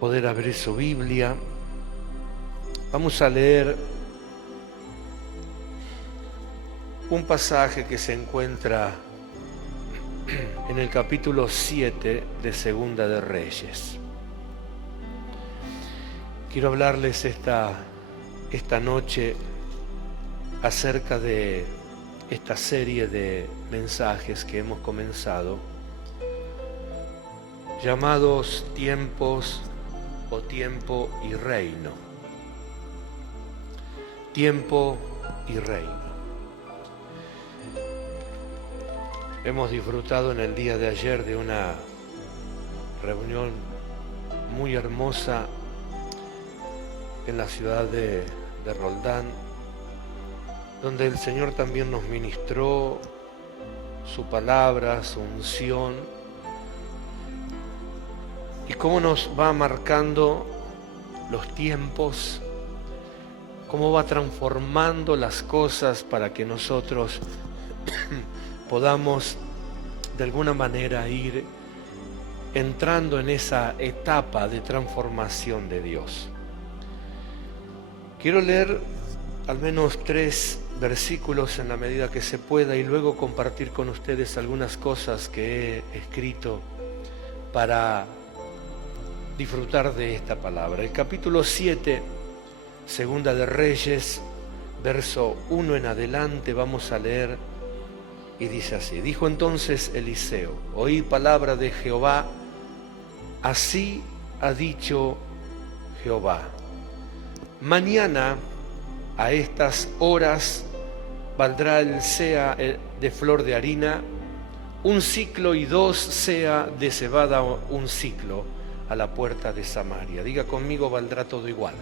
poder abrir su Biblia. Vamos a leer un pasaje que se encuentra en el capítulo 7 de Segunda de Reyes. Quiero hablarles esta noche acerca de esta serie de mensajes que hemos comenzado, llamados tiempos o tiempo y reino. Tiempo y reino. Hemos disfrutado en el día de ayer de una reunión muy hermosa en la ciudad de Roldán, donde el Señor también nos ministró su palabra, su unción, y cómo nos va marcando los tiempos, cómo va transformando las cosas para que nosotros podamos de alguna manera ir entrando en esa etapa de transformación de Dios. Quiero leer al menos 3 versículos en la medida que se pueda y luego compartir con ustedes algunas cosas que he escrito para disfrutar de esta palabra. El capítulo 7, Segunda de Reyes, verso 1 en adelante, vamos a leer y dice así: Dijo entonces Eliseo: oí palabra de Jehová, así ha dicho Jehová. Mañana a estas horas valdrá el seah de flor de harina 1 siclo y 2 seah de cebada 1 siclo a la puerta de Samaria. Diga conmigo: valdrá todo igual.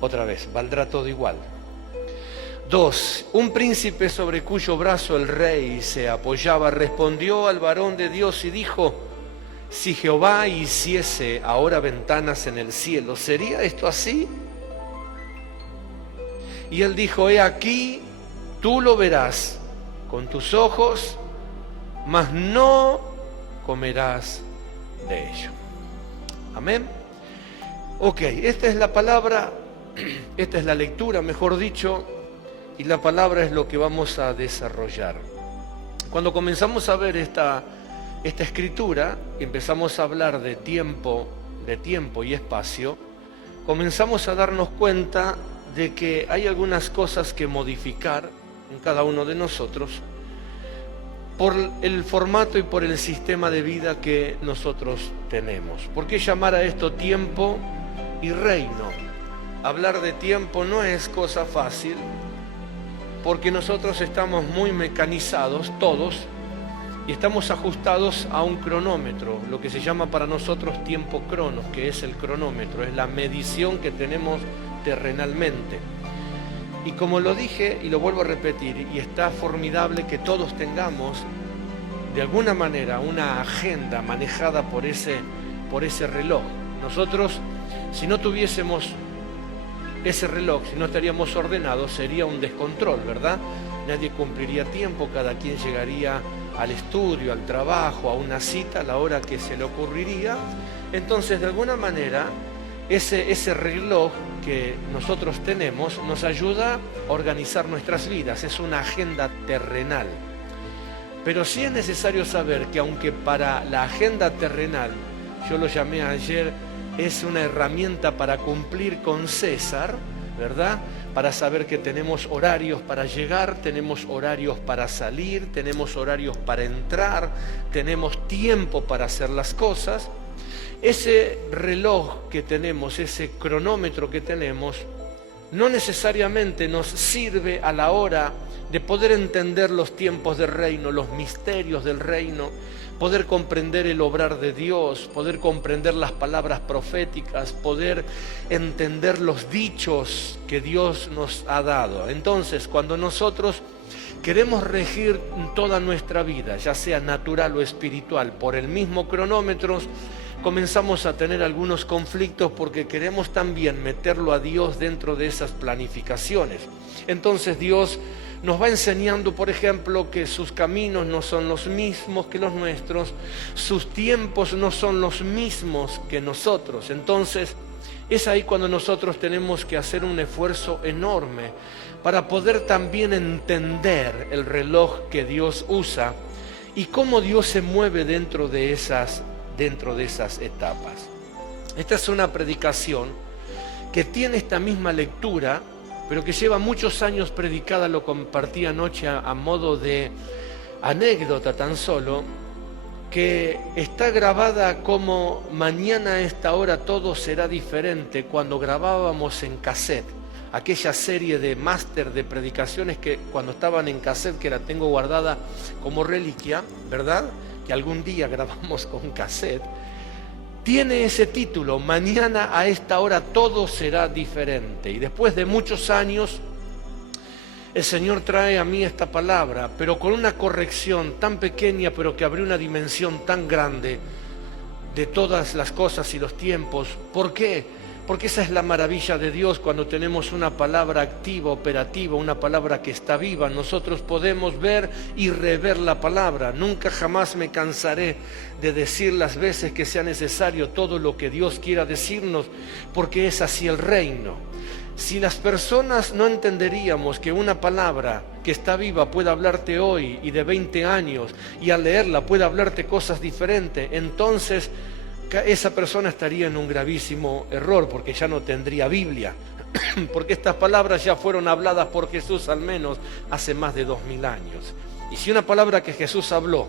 Otra vez, valdrá todo igual. 2. Un príncipe sobre cuyo brazo el rey se apoyaba respondió al varón de Dios y dijo: si Jehová hiciese ahora ventanas en el cielo, ¿sería esto así? Y él dijo: he aquí, tú lo verás con tus ojos, mas no comerás de ello. Amén. Ok, esta es la palabra, esta es la lectura, mejor dicho, y la palabra es lo que vamos a desarrollar. Cuando comenzamos a ver esta escritura, empezamos a hablar de tiempo y espacio, comenzamos a darnos cuenta de que hay algunas cosas que modificar en cada uno de nosotros por el formato y por el sistema de vida que nosotros tenemos. ¿Por qué llamar a esto tiempo y reino? Hablar de tiempo no es cosa fácil, porque nosotros estamos muy mecanizados todos y estamos ajustados a un cronómetro, lo que se llama para nosotros tiempo cronos, que es el cronómetro, es la medición que tenemos terrenalmente. Y como lo dije y lo vuelvo a repetir, y está formidable que todos tengamos de alguna manera una agenda manejada por ese reloj. Nosotros, si no tuviésemos ese reloj, si no estaríamos ordenados, sería un descontrol, ¿verdad? Nadie cumpliría tiempo, cada quien llegaría al estudio, al trabajo, a una cita, a la hora que se le ocurriría. Entonces, de alguna manera, ese reloj que nosotros tenemos nos ayuda a organizar nuestras vidas, es una agenda terrenal. Pero sí es necesario saber que aunque para la agenda terrenal, yo lo llamé ayer, es una herramienta para cumplir con César, ¿verdad? Para saber que tenemos horarios para llegar, tenemos horarios para salir, tenemos horarios para entrar, tenemos tiempo para hacer las cosas. Ese reloj que tenemos, ese cronómetro que tenemos, no necesariamente nos sirve a la hora de poder entender los tiempos del reino, los misterios del reino, poder comprender el obrar de Dios, poder comprender las palabras proféticas, poder entender los dichos que Dios nos ha dado. Entonces, cuando nosotros queremos regir toda nuestra vida, ya sea natural o espiritual, por el mismo cronómetro, comenzamos a tener algunos conflictos porque queremos también meterlo a Dios dentro de esas planificaciones. Entonces Dios nos va enseñando, por ejemplo, que sus caminos no son los mismos que los nuestros, sus tiempos no son los mismos que nosotros. Entonces, es ahí cuando nosotros tenemos que hacer un esfuerzo enorme para poder también entender el reloj que Dios usa y cómo Dios se mueve dentro de esas etapas. Esta es una predicación que tiene esta misma lectura, pero que lleva muchos años predicada. Lo compartí anoche a modo de anécdota tan solo, que está grabada como mañana a esta hora todo será diferente, cuando grabábamos en cassette, aquella serie de máster de predicaciones que cuando estaban en cassette, que la tengo guardada como reliquia, ¿verdad? Que algún día grabamos con cassette, tiene ese título, mañana a esta hora todo será diferente. Y después de muchos años, el Señor trae a mí esta palabra, pero con una corrección tan pequeña, pero que abrió una dimensión tan grande de todas las cosas y los tiempos. ¿Por qué? Porque esa es la maravilla de Dios. Cuando tenemos una palabra activa, operativa, una palabra que está viva, nosotros podemos ver y rever la palabra. Nunca jamás me cansaré de decir las veces que sea necesario todo lo que Dios quiera decirnos, porque es así el reino. Si las personas no entenderíamos que una palabra que está viva puede hablarte hoy y de 20 años, y al leerla puede hablarte cosas diferentes, entonces esa persona estaría en un gravísimo error, porque ya no tendría Biblia, porque estas palabras ya fueron habladas por Jesús al menos hace más de 2000 años. Y si una palabra que Jesús habló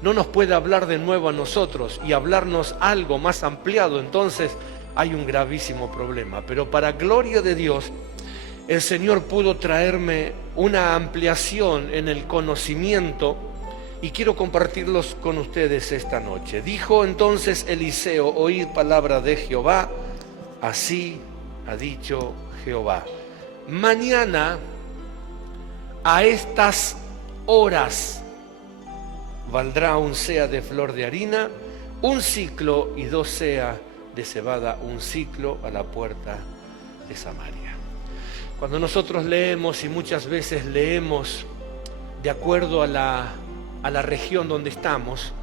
no nos puede hablar de nuevo a nosotros y hablarnos algo más ampliado, entonces hay un gravísimo problema. Pero para gloria de Dios, el Señor pudo traerme una ampliación en el conocimiento y quiero compartirlos con ustedes esta noche. Dijo entonces Eliseo: oíd palabra de Jehová, así ha dicho Jehová. Mañana a estas horas valdrá un seah de flor de harina, un siclo, y 2 seah de cebada, un siclo, a la puerta de Samaria. Cuando nosotros leemos, y muchas veces leemos de acuerdo a la región donde estamos,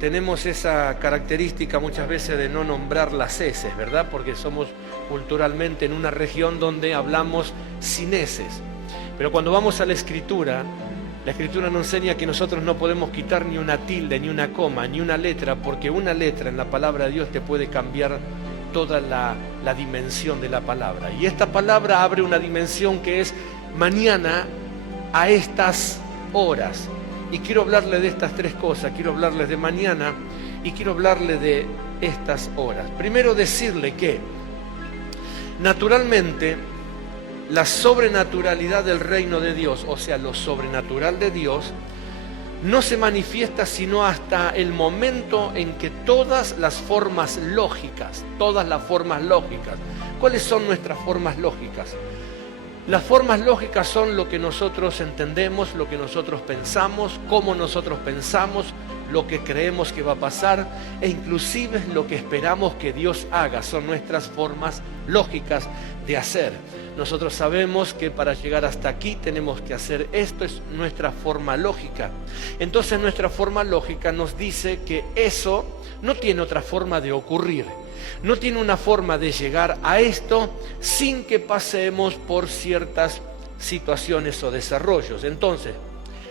tenemos esa característica muchas veces de no nombrar las eses, ¿verdad? Porque somos culturalmente en una región donde hablamos sin eses. Pero cuando vamos a la Escritura nos enseña que nosotros no podemos quitar ni una tilde, ni una coma, ni una letra, porque una letra en la palabra de Dios te puede cambiar toda la dimensión de la palabra. Y esta palabra abre una dimensión que es mañana a estas horas. Y quiero hablarle de estas 3 cosas. Quiero hablarles de mañana y quiero hablarle de estas horas. Primero, decirle que naturalmente la sobrenaturalidad del reino de Dios, o sea, lo sobrenatural de Dios, no se manifiesta sino hasta el momento en que todas las formas lógicas, ¿cuáles son nuestras formas lógicas? Las formas lógicas son lo que nosotros entendemos, lo que nosotros pensamos, cómo nosotros pensamos, lo que creemos que va a pasar, e inclusive lo que esperamos que Dios haga. Son nuestras formas lógicas de hacer. Nosotros sabemos que para llegar hasta aquí tenemos que hacer esto, es nuestra forma lógica. Entonces nuestra forma lógica nos dice que eso no tiene otra forma de ocurrir. No tiene una forma de llegar a esto sin que pasemos por ciertas situaciones o desarrollos. Entonces,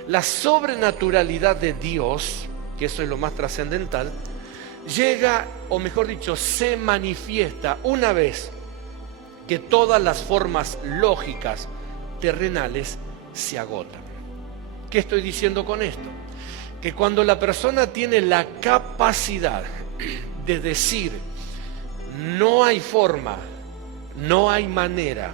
la sobrenaturalidad de Dios, que eso es lo más trascendental, llega, o mejor dicho, se manifiesta una vez que todas las formas lógicas terrenales se agotan. ¿Qué estoy diciendo con esto? Que cuando la persona tiene la capacidad de decir no hay forma, no hay manera,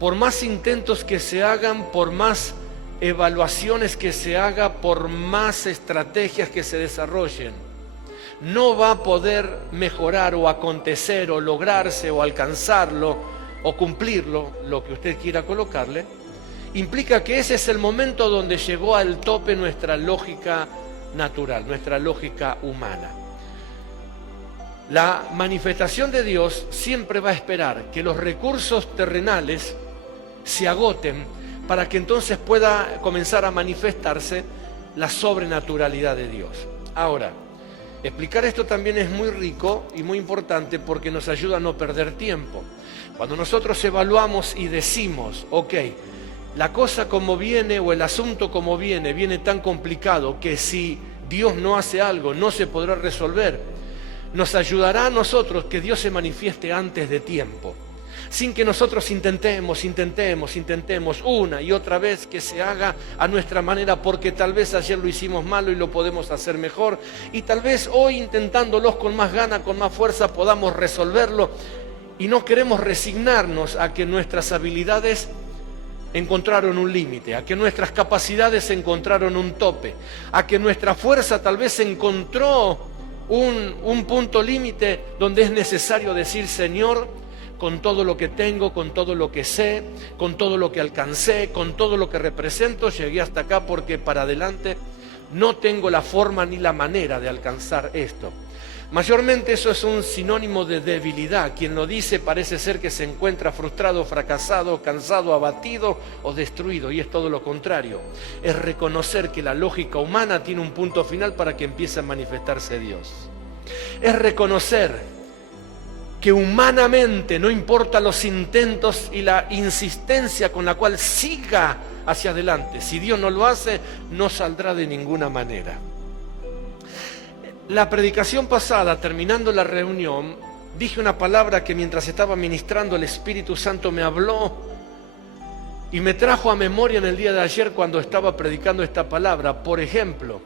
por más intentos que se hagan, por más evaluaciones que se haga, por más estrategias que se desarrollen, no va a poder mejorar o acontecer o lograrse o alcanzarlo o cumplirlo, lo que usted quiera colocarle, implica que ese es el momento donde llegó al tope nuestra lógica natural, nuestra lógica humana. La manifestación de Dios siempre va a esperar que los recursos terrenales se agoten para que entonces pueda comenzar a manifestarse la sobrenaturalidad de Dios. Ahora, explicar esto también es muy rico y muy importante porque nos ayuda a no perder tiempo. Cuando nosotros evaluamos y decimos, ok, la cosa como viene o el asunto como viene tan complicado que si Dios no hace algo no se podrá resolver, nos ayudará a nosotros que Dios se manifieste antes de tiempo, sin que nosotros intentemos una y otra vez que se haga a nuestra manera, porque tal vez ayer lo hicimos malo y lo podemos hacer mejor, y tal vez hoy intentándolos con más ganas, con más fuerza, podamos resolverlo, y no queremos resignarnos a que nuestras habilidades encontraron un límite, a que nuestras capacidades encontraron un tope, a que nuestra fuerza tal vez encontró un punto límite donde es necesario decir, Señor, con todo lo que tengo, con todo lo que sé, con todo lo que alcancé, con todo lo que represento, llegué hasta acá porque para adelante no tengo la forma ni la manera de alcanzar esto. Mayormente eso es un sinónimo de debilidad. Quien lo dice parece ser que se encuentra frustrado, fracasado, cansado, abatido o destruido, y es todo lo contrario. Es reconocer que la lógica humana tiene un punto final para que empiece a manifestarse Dios. Es reconocer que humanamente, no importa los intentos y la insistencia con la cual siga hacia adelante, si Dios no lo hace, no saldrá de ninguna manera. La predicación pasada, terminando la reunión, dije una palabra que mientras estaba ministrando el Espíritu Santo me habló y me trajo a memoria en el día de ayer cuando estaba predicando esta palabra. Por ejemplo,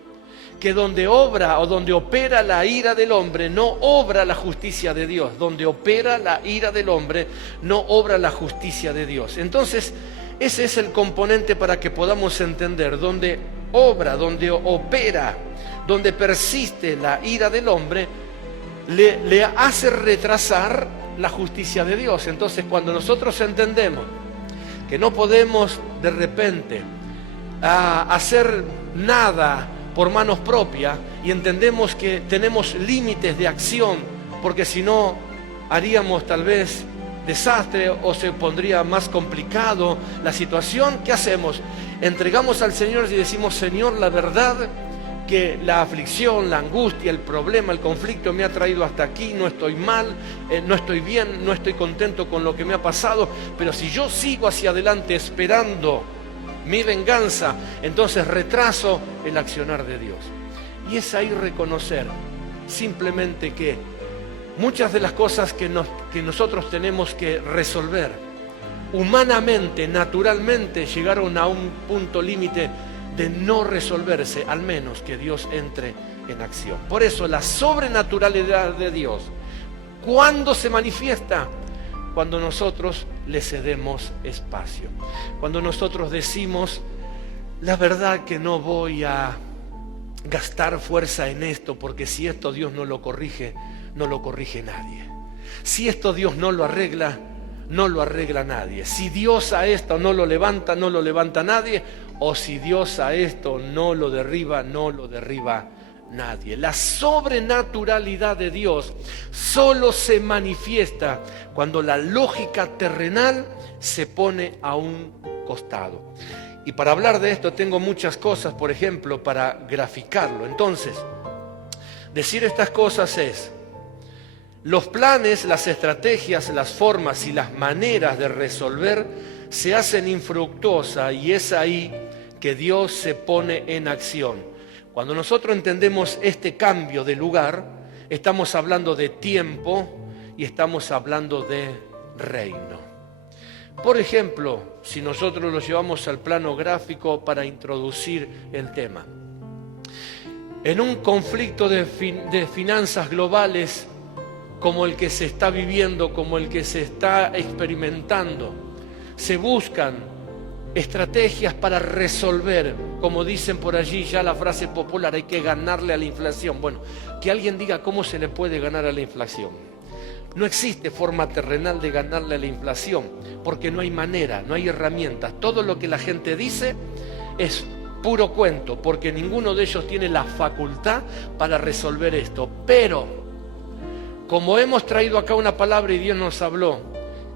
que donde obra o donde opera la ira del hombre, no obra la justicia de Dios. Donde opera la ira del hombre, no obra la justicia de Dios. Entonces, ese es el componente para que podamos entender. Donde obra, donde opera, donde persiste la ira del hombre, le hace retrasar la justicia de Dios. Entonces, cuando nosotros entendemos que no podemos de repente hacer nada por manos propias, y entendemos que tenemos límites de acción, porque si no haríamos tal vez desastre o se pondría más complicado la situación, ¿qué hacemos? Entregamos al Señor y decimos, Señor, la verdad que la aflicción, la angustia, el problema, el conflicto me ha traído hasta aquí, no estoy mal, no estoy bien, no estoy contento con lo que me ha pasado, pero si yo sigo hacia adelante esperando mi venganza, entonces retraso el accionar de Dios. Y es ahí reconocer simplemente que muchas de las cosas que nosotros tenemos que resolver humanamente, naturalmente, llegaron a un punto límite de no resolverse, al menos que Dios entre en acción. Por eso la sobrenaturalidad de Dios, ¿cuándo se manifiesta? Cuando nosotros le cedemos espacio. Cuando nosotros decimos, la verdad que no voy a gastar fuerza en esto, porque si esto Dios no lo corrige nadie. Si esto Dios no lo arregla nadie. Si Dios a esto no lo levanta nadie. O si Dios a esto no lo derriba nadie. La sobrenaturalidad de Dios solo se manifiesta cuando la lógica terrenal se pone a un costado. Y para hablar de esto tengo muchas cosas, por ejemplo, para graficarlo. Entonces, decir estas cosas es: los planes, las estrategias, las formas y las maneras de resolver se hacen infructuosas, y es ahí que Dios se pone en acción. Cuando nosotros entendemos este cambio de lugar, estamos hablando de tiempo y estamos hablando de reino. Por ejemplo, si nosotros lo llevamos al plano gráfico para introducir el tema, en un conflicto de finanzas globales como el que se está viviendo, como el que se está experimentando, se buscan estrategias para resolver, como dicen por allí ya la frase popular, hay que ganarle a la inflación. Bueno, que alguien diga cómo se le puede ganar a la inflación. No existe forma terrenal de ganarle a la inflación, porque no hay manera, no hay herramientas. Todo lo que la gente dice es puro cuento, porque ninguno de ellos tiene la facultad para resolver esto. Pero, como hemos traído acá una palabra y Dios nos habló,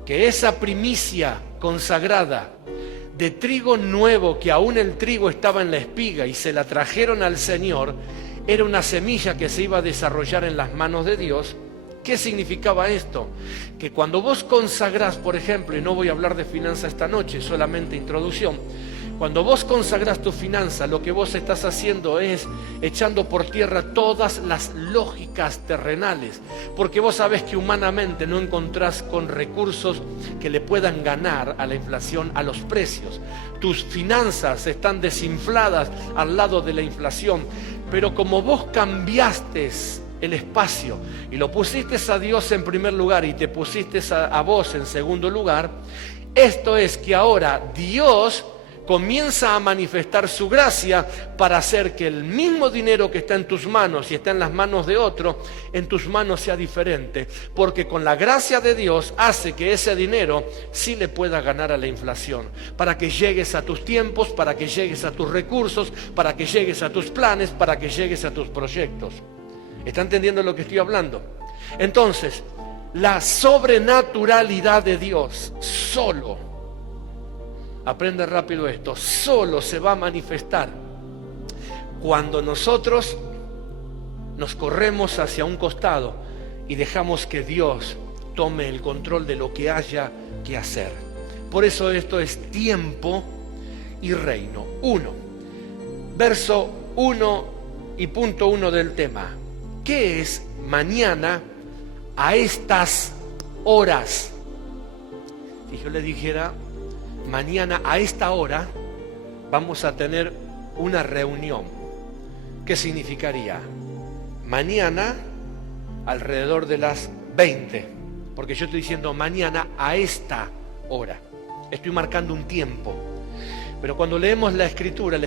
que esa primicia consagrada de trigo nuevo, que aún el trigo estaba en la espiga y se la trajeron al Señor, era una semilla que se iba a desarrollar en las manos de Dios. ¿Qué significaba esto? Que cuando vos consagrás, por ejemplo, y no voy a hablar de finanzas esta noche, solamente introducción, cuando vos consagrás tu finanza, lo que vos estás haciendo es echando por tierra todas las lógicas terrenales, porque vos sabés que humanamente no encontrás con recursos que le puedan ganar a la inflación, a los precios. Tus finanzas están desinfladas al lado de la inflación, pero como vos cambiaste el espacio y lo pusiste a Dios en primer lugar y te pusiste a vos en segundo lugar, esto es que ahora Dios comienza a manifestar su gracia para hacer que el mismo dinero que está en tus manos y está en las manos de otro, en tus manos sea diferente, porque con la gracia de Dios hace que ese dinero sí le pueda ganar a la inflación, para que llegues a tus tiempos, para que llegues a tus recursos, para que llegues a tus planes, para que llegues a tus proyectos. ¿Está entendiendo lo que estoy hablando? Entonces, la sobrenaturalidad de Dios solo, aprende rápido esto, solo se va a manifestar cuando nosotros nos corremos hacia un costado y dejamos que Dios tome el control de lo que haya que hacer. Por eso esto es tiempo y reino. 1, verso 1 y punto 1 del tema. ¿Qué es mañana a estas horas? Si yo le dijera, mañana a esta hora vamos a tener una reunión. ¿Qué significaría? Mañana alrededor de las 20, porque yo estoy diciendo mañana a esta hora. Estoy marcando un tiempo. Pero cuando leemos la escritura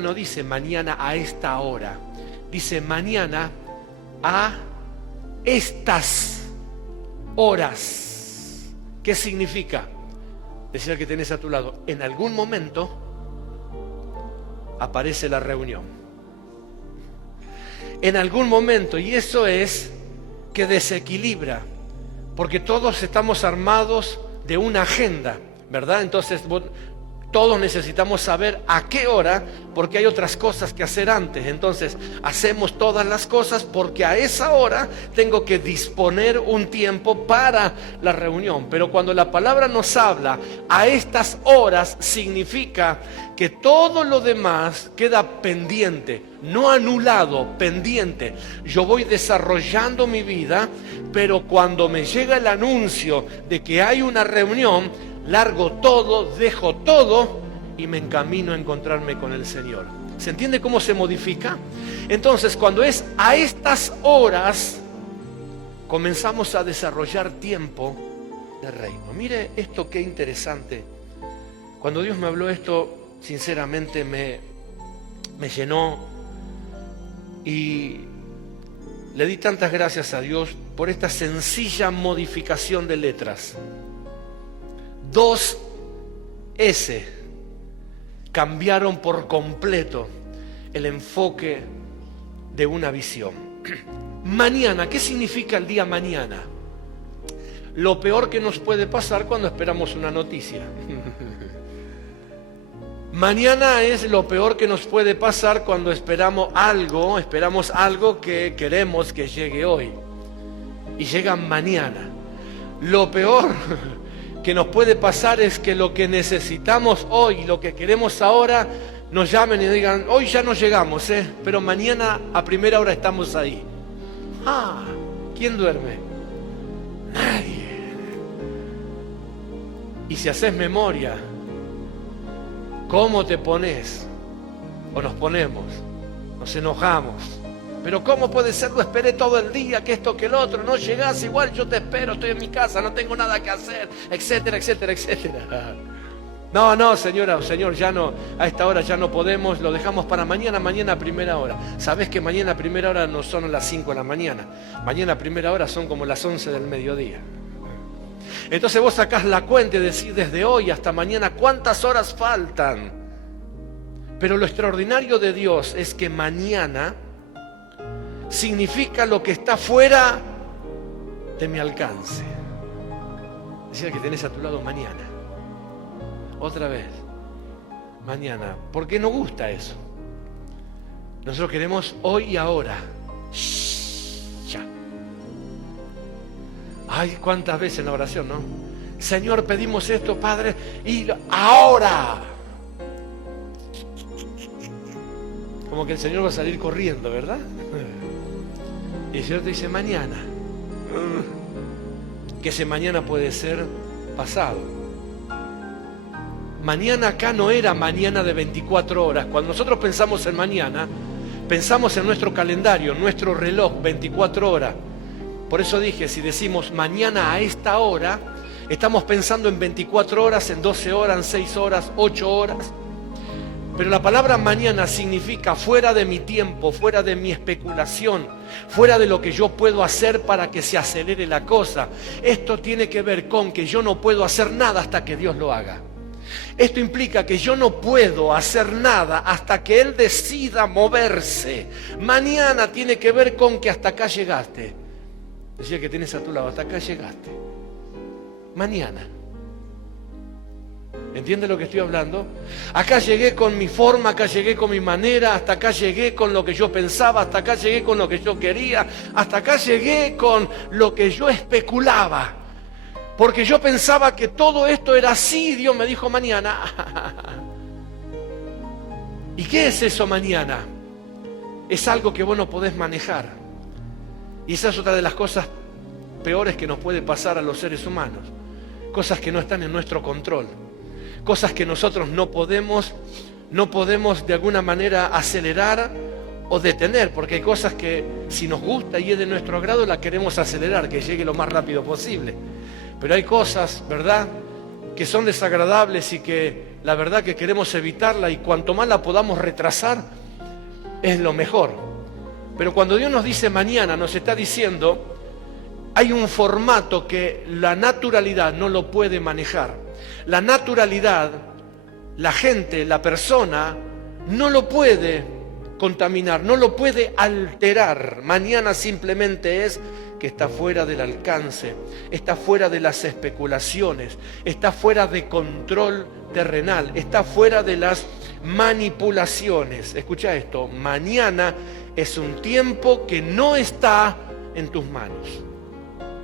no dice mañana a esta hora. Dice mañana a estas horas. ¿Qué significa? Decir al que tenés a tu lado, en algún momento aparece la reunión. En algún momento, y eso es que desequilibra, porque todos estamos armados de una agenda, ¿verdad? Entonces todos necesitamos saber a qué hora, porque hay otras cosas que hacer antes. Entonces hacemos todas las cosas porque a esa hora tengo que disponer un tiempo para la reunión. Pero cuando la palabra nos habla a estas horas, significa que todo lo demás queda pendiente, no anulado, pendiente. Yo voy desarrollando mi vida, pero cuando me llega el anuncio de que hay una reunión, largo todo, dejo todo y me encamino a encontrarme con el Señor. ¿Se entiende cómo se modifica? Entonces, cuando es a estas horas, comenzamos a desarrollar tiempo de reino. Mire esto, qué interesante. Cuando Dios me habló esto, sinceramente me llenó y le di tantas gracias a Dios por esta sencilla modificación de letras. 2 S cambiaron por completo el enfoque de una visión. Mañana, ¿qué significa el día mañana? Lo peor que nos puede pasar cuando esperamos una noticia. Mañana es lo peor que nos puede pasar cuando esperamos algo que queremos que llegue hoy. Y llega mañana. Lo peor que nos puede pasar es que lo que necesitamos hoy, lo que queremos ahora, nos llamen y digan, hoy ya no llegamos, pero mañana a primera hora estamos ahí. ¿Quién duerme? Nadie. Y si haces memoria, ¿cómo te pones? O nos ponemos, nos enojamos. Pero ¿cómo puede ser? Lo esperé todo el día, que esto, que el otro, no llegás, igual yo te espero, estoy en mi casa, no tengo nada que hacer, etcétera, etcétera, etcétera. No, señora o señor, ya no, a esta hora ya no podemos, lo dejamos para mañana a primera hora. ¿Sabés que mañana a primera hora no son las 5 de la mañana? Mañana a primera hora son como las 11 del mediodía. Entonces vos sacás la cuenta y decís desde hoy hasta mañana cuántas horas faltan. Pero lo extraordinario de Dios es que mañana significa lo que está fuera de mi alcance. Decía que tenés a tu lado mañana. Otra vez. mañana. ¿Por qué nos gusta eso? Nosotros queremos hoy y ahora. Ya. Ay, cuántas veces en la oración, ¿no? Señor, pedimos esto, Padre, y ahora. Como que el Señor va a salir corriendo, ¿verdad? Y el Señor te dice mañana. Que ese mañana puede ser pasado. Mañana acá no era mañana de 24 horas. Cuando nosotros pensamos en mañana, pensamos en nuestro calendario, nuestro reloj, 24 horas. Por eso dije, si decimos mañana a esta hora, estamos pensando en 24 horas, en 12 horas, en 6 horas, 8 horas. Pero la palabra mañana significa fuera de mi tiempo, fuera de mi especulación, fuera de lo que yo puedo hacer para que se acelere la cosa. Esto tiene que ver con que yo no puedo hacer nada hasta que Dios lo haga. Esto implica que yo no puedo hacer nada hasta que Él decida moverse. Mañana tiene que ver con que hasta acá llegaste. Decía que tienes a tu lado, hasta acá llegaste. Mañana. ¿Entiendes lo que estoy hablando? Acá llegué con mi forma, acá llegué con mi manera, hasta acá llegué con lo que yo pensaba, hasta acá llegué con lo que yo quería, hasta acá llegué con lo que yo especulaba. Porque yo pensaba que todo esto era así, Dios me dijo mañana. ¿Y qué es eso mañana? Es algo que vos no podés manejar. Y esa es otra de las cosas peores que nos puede pasar a los seres humanos. Cosas que no están en nuestro control. Cosas que nosotros no podemos de alguna manera acelerar o detener, porque hay cosas que si nos gusta y es de nuestro agrado la queremos acelerar, que llegue lo más rápido posible. Pero hay cosas, ¿verdad?, que son desagradables y que la verdad que queremos evitarla, y cuanto más la podamos retrasar es lo mejor. Pero cuando Dios nos dice mañana, nos está diciendo hay un formato que la naturalidad no lo puede manejar. La naturalidad, la gente, la persona, no lo puede contaminar, no lo puede alterar. Mañana simplemente es que está fuera del alcance, está fuera de las especulaciones, está fuera de control terrenal, está fuera de las manipulaciones. Escucha esto, mañana es un tiempo que no está en tus manos.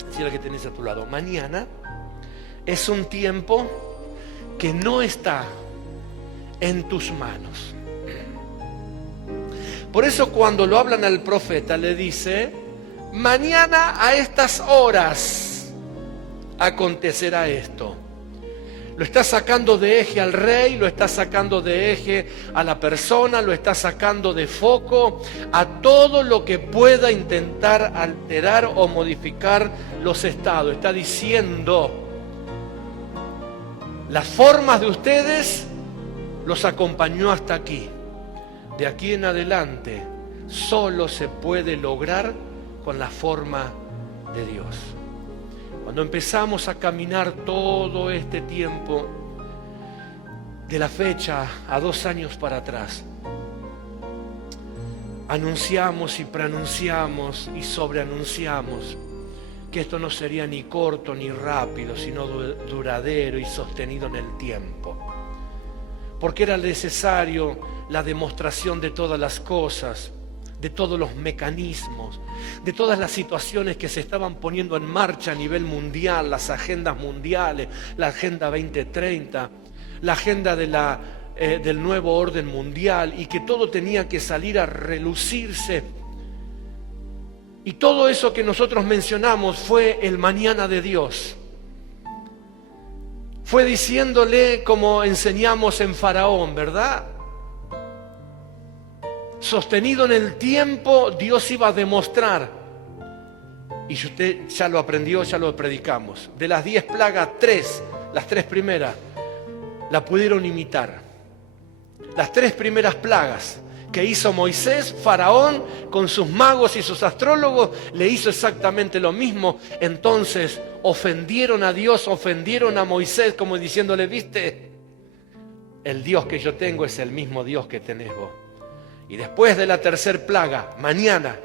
Decir lo que tenés a tu lado, mañana es un tiempo que no está en tus manos. Por eso cuando lo hablan al profeta le dice, mañana a estas horas acontecerá esto. Lo está sacando de eje al rey, lo está sacando de eje a la persona, lo está sacando de foco a todo lo que pueda intentar alterar o modificar los estados. Está diciendo, las formas de ustedes los acompañó hasta aquí. De aquí en adelante solo se puede lograr con la forma de Dios. Cuando empezamos a caminar todo este tiempo, de la fecha a 2 años para atrás, anunciamos y preanunciamos y sobreanunciamos que esto no sería ni corto ni rápido, sino duradero y sostenido en el tiempo. Porque era necesario la demostración de todas las cosas, de todos los mecanismos, de todas las situaciones que se estaban poniendo en marcha a nivel mundial, las agendas mundiales, la Agenda 2030, la agenda del nuevo orden mundial, y que todo tenía que salir a relucirse. Y todo eso que nosotros mencionamos fue el mañana de Dios. Fue diciéndole, como enseñamos en Faraón, ¿verdad? Sostenido en el tiempo, Dios iba a demostrar. Y usted ya lo aprendió, ya lo predicamos. De las 10 plagas, las 3 primeras, la pudieron imitar. Las 3 primeras plagas que hizo Moisés, Faraón, con sus magos y sus astrólogos, le hizo exactamente lo mismo. Entonces ofendieron a Dios, ofendieron a Moisés, como diciéndole, ¿viste? El Dios que yo tengo es el mismo Dios que tenés vos. Y después de la 3ª plaga, mañana,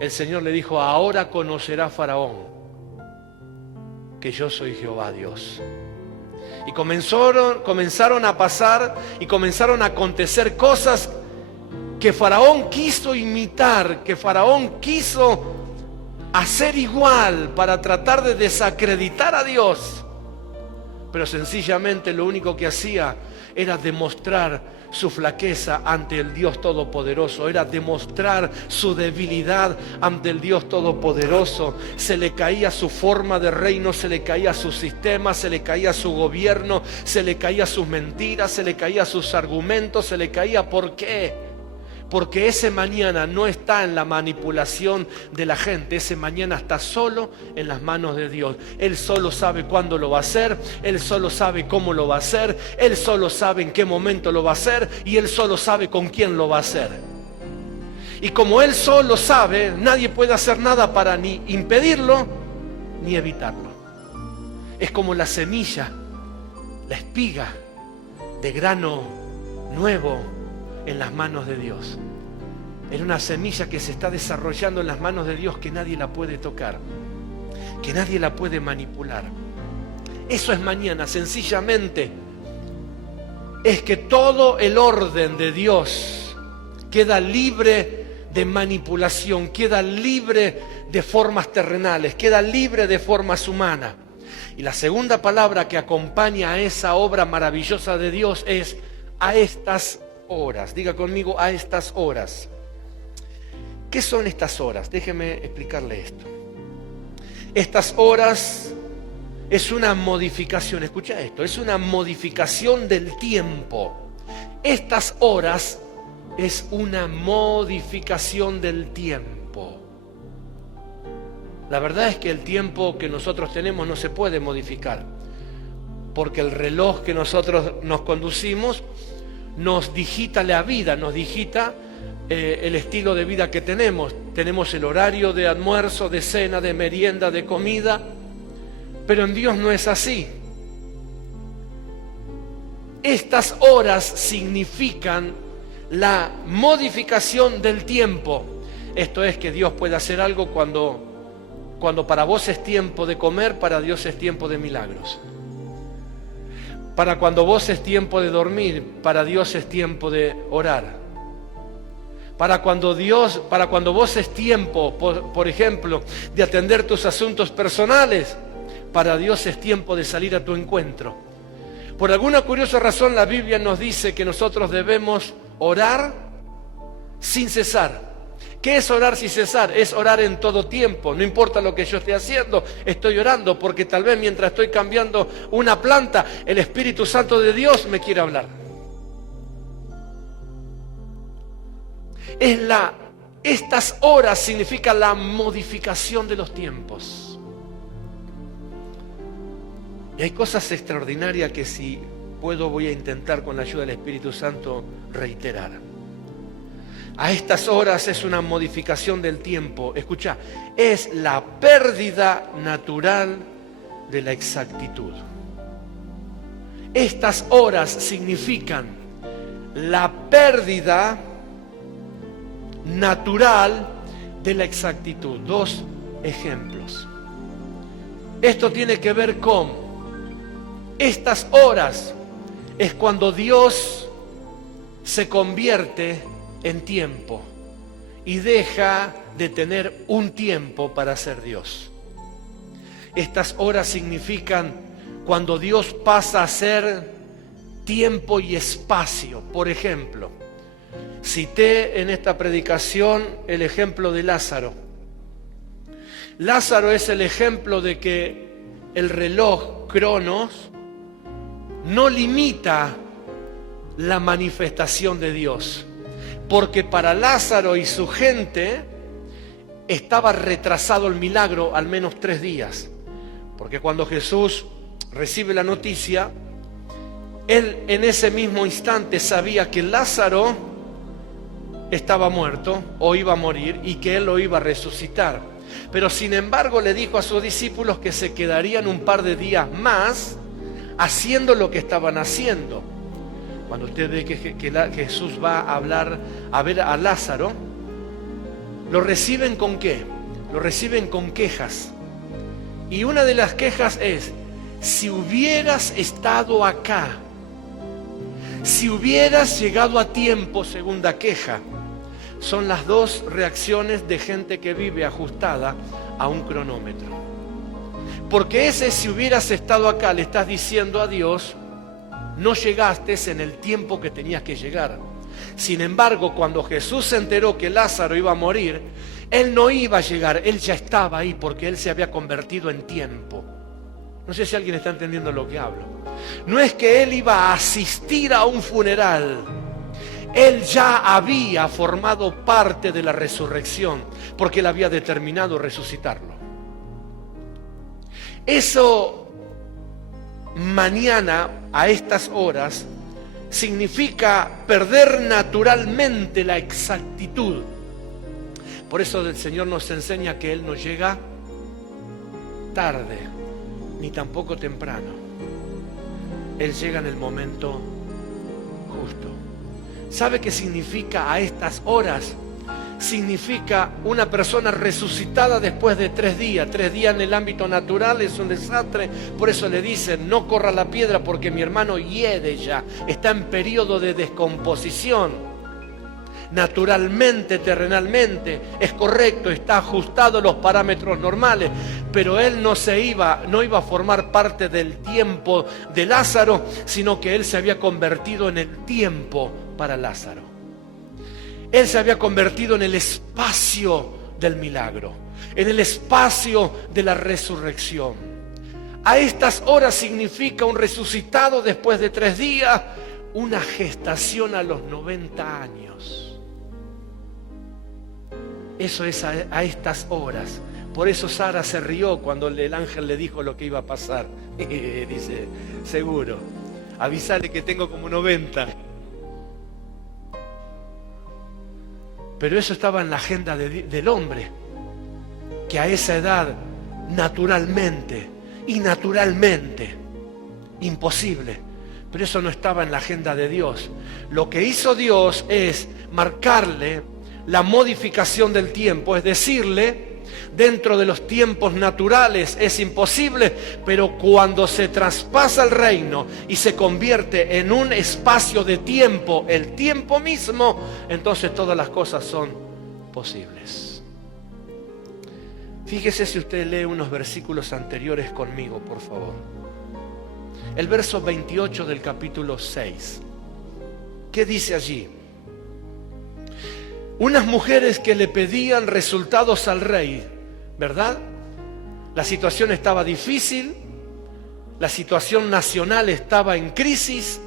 el Señor le dijo, ahora conocerá Faraón que yo soy Jehová Dios. Y comenzaron a pasar y comenzaron a acontecer cosas que Faraón quiso imitar, que Faraón quiso hacer igual para tratar de desacreditar a Dios. Pero sencillamente lo único que hacía era demostrar su flaqueza ante el Dios Todopoderoso, era demostrar su debilidad ante el Dios Todopoderoso. Se le caía su forma de reino, se le caía su sistema, se le caía su gobierno, se le caía sus mentiras, se le caía sus argumentos, se le caía. ¿Por qué? Porque ese mañana no está en la manipulación de la gente, ese mañana está solo en las manos de Dios. Él solo sabe cuándo lo va a hacer, Él solo sabe cómo lo va a hacer, Él solo sabe en qué momento lo va a hacer y Él solo sabe con quién lo va a hacer. Y como Él solo sabe, nadie puede hacer nada para ni impedirlo ni evitarlo. Es como la semilla, la espiga de grano nuevo en las manos de Dios. Era una semilla que se está desarrollando en las manos de Dios, que nadie la puede tocar, que nadie la puede manipular. Eso es mañana, sencillamente es que todo el orden de Dios queda libre de manipulación, queda libre de formas terrenales, queda libre de formas humanas. Y la segunda palabra que acompaña a esa obra maravillosa de Dios es a estas horas. Diga conmigo, a estas horas. ¿Qué son estas horas? Déjeme explicarle esto. Estas horas es una modificación, escucha esto, es una modificación del tiempo. Estas horas es una modificación del tiempo. La verdad es que el tiempo que nosotros tenemos no se puede modificar, porque el reloj que nosotros nos conducimos nos digita la vida, nos digita el estilo de vida que tenemos. Tenemos el horario de almuerzo, de cena, de merienda, de comida, pero en Dios no es así. Estas horas significan la modificación del tiempo. Esto es que Dios puede hacer algo cuando para vos es tiempo de comer, para Dios es tiempo de milagros. Para cuando vos es tiempo de dormir, para Dios es tiempo de orar. Para cuando vos es tiempo, por ejemplo, de atender tus asuntos personales, para Dios es tiempo de salir a tu encuentro. Por alguna curiosa razón la Biblia nos dice que nosotros debemos orar sin cesar. ¿Qué es orar sin cesar? Es orar en todo tiempo. No importa lo que yo esté haciendo, estoy orando, porque tal vez mientras estoy cambiando una planta, el Espíritu Santo de Dios me quiere hablar. Estas horas significan la modificación de los tiempos. Y hay cosas extraordinarias que, si puedo, voy a intentar con la ayuda del Espíritu Santo reiterar. A estas horas es una modificación del tiempo. Escucha, es la pérdida natural de la exactitud. Estas horas significan la pérdida natural de la exactitud. Dos ejemplos. Esto tiene que ver con estas horas. Es cuando Dios se convierte en tiempo y deja de tener un tiempo para ser Dios. Estas horas significan cuando Dios pasa a ser tiempo y espacio. Por ejemplo, cité en esta predicación el ejemplo de Lázaro. Lázaro es el ejemplo de que el reloj Cronos no limita la manifestación de Dios, porque para Lázaro y su gente estaba retrasado el milagro al menos 3 días, porque cuando Jesús recibe la noticia, él en ese mismo instante sabía que Lázaro estaba muerto o iba a morir y que él lo iba a resucitar. Pero sin embargo le dijo a sus discípulos que se quedarían un par de días más haciendo lo que estaban haciendo. Cuando usted ve que Jesús va a hablar, a ver a Lázaro, lo reciben ¿con qué? Lo reciben con quejas. Y una de las quejas es: si hubieras estado acá, si hubieras llegado a tiempo, segunda queja. Son las dos reacciones de gente que vive ajustada a un cronómetro. Porque ese si hubieras estado acá, le estás diciendo a Dios, no llegaste en el tiempo que tenías que llegar. Sin embargo, cuando Jesús se enteró que Lázaro iba a morir, Él no iba a llegar, Él ya estaba ahí porque Él se había convertido en tiempo. No sé si alguien está entendiendo lo que hablo. No es que Él iba a asistir a un funeral. Él ya había formado parte de la resurrección porque Él había determinado resucitarlo. Eso mañana a estas horas significa perder naturalmente la exactitud. Por eso el Señor nos enseña que Él no llega tarde ni tampoco temprano. Él llega en el momento justo. ¿Sabe qué significa a estas horas? Significa una persona resucitada después de 3 días. 3 días en el ámbito natural es un desastre. Por eso le dicen, no corra la piedra porque mi hermano hiede ya. Está en periodo de descomposición. Naturalmente, terrenalmente, es correcto, está ajustado a los parámetros normales. Pero él no iba a formar parte del tiempo de Lázaro, sino que él se había convertido en el tiempo para Lázaro. Él se había convertido en el espacio del milagro, en el espacio de la resurrección. A estas horas significa un resucitado después de 3 días, una gestación a los 90 años. Eso es a estas horas. Por eso Sara se rió cuando el ángel le dijo lo que iba a pasar. Dice, seguro, avísale que tengo como 90. Pero eso estaba en la agenda del hombre, que a esa edad, naturalmente y naturalmente, imposible. Pero eso no estaba en la agenda de Dios. Lo que hizo Dios es marcarle la modificación del tiempo, es decirle, dentro de los tiempos naturales es imposible, pero cuando se traspasa el reino y se convierte en un espacio de tiempo, el tiempo mismo, entonces todas las cosas son posibles. Fíjese si usted lee unos versículos anteriores conmigo, por favor. El verso 28 del capítulo 6. ¿Qué dice allí? Unas mujeres que le pedían resultados al rey, ¿verdad? La situación estaba difícil, la situación nacional estaba en crisis.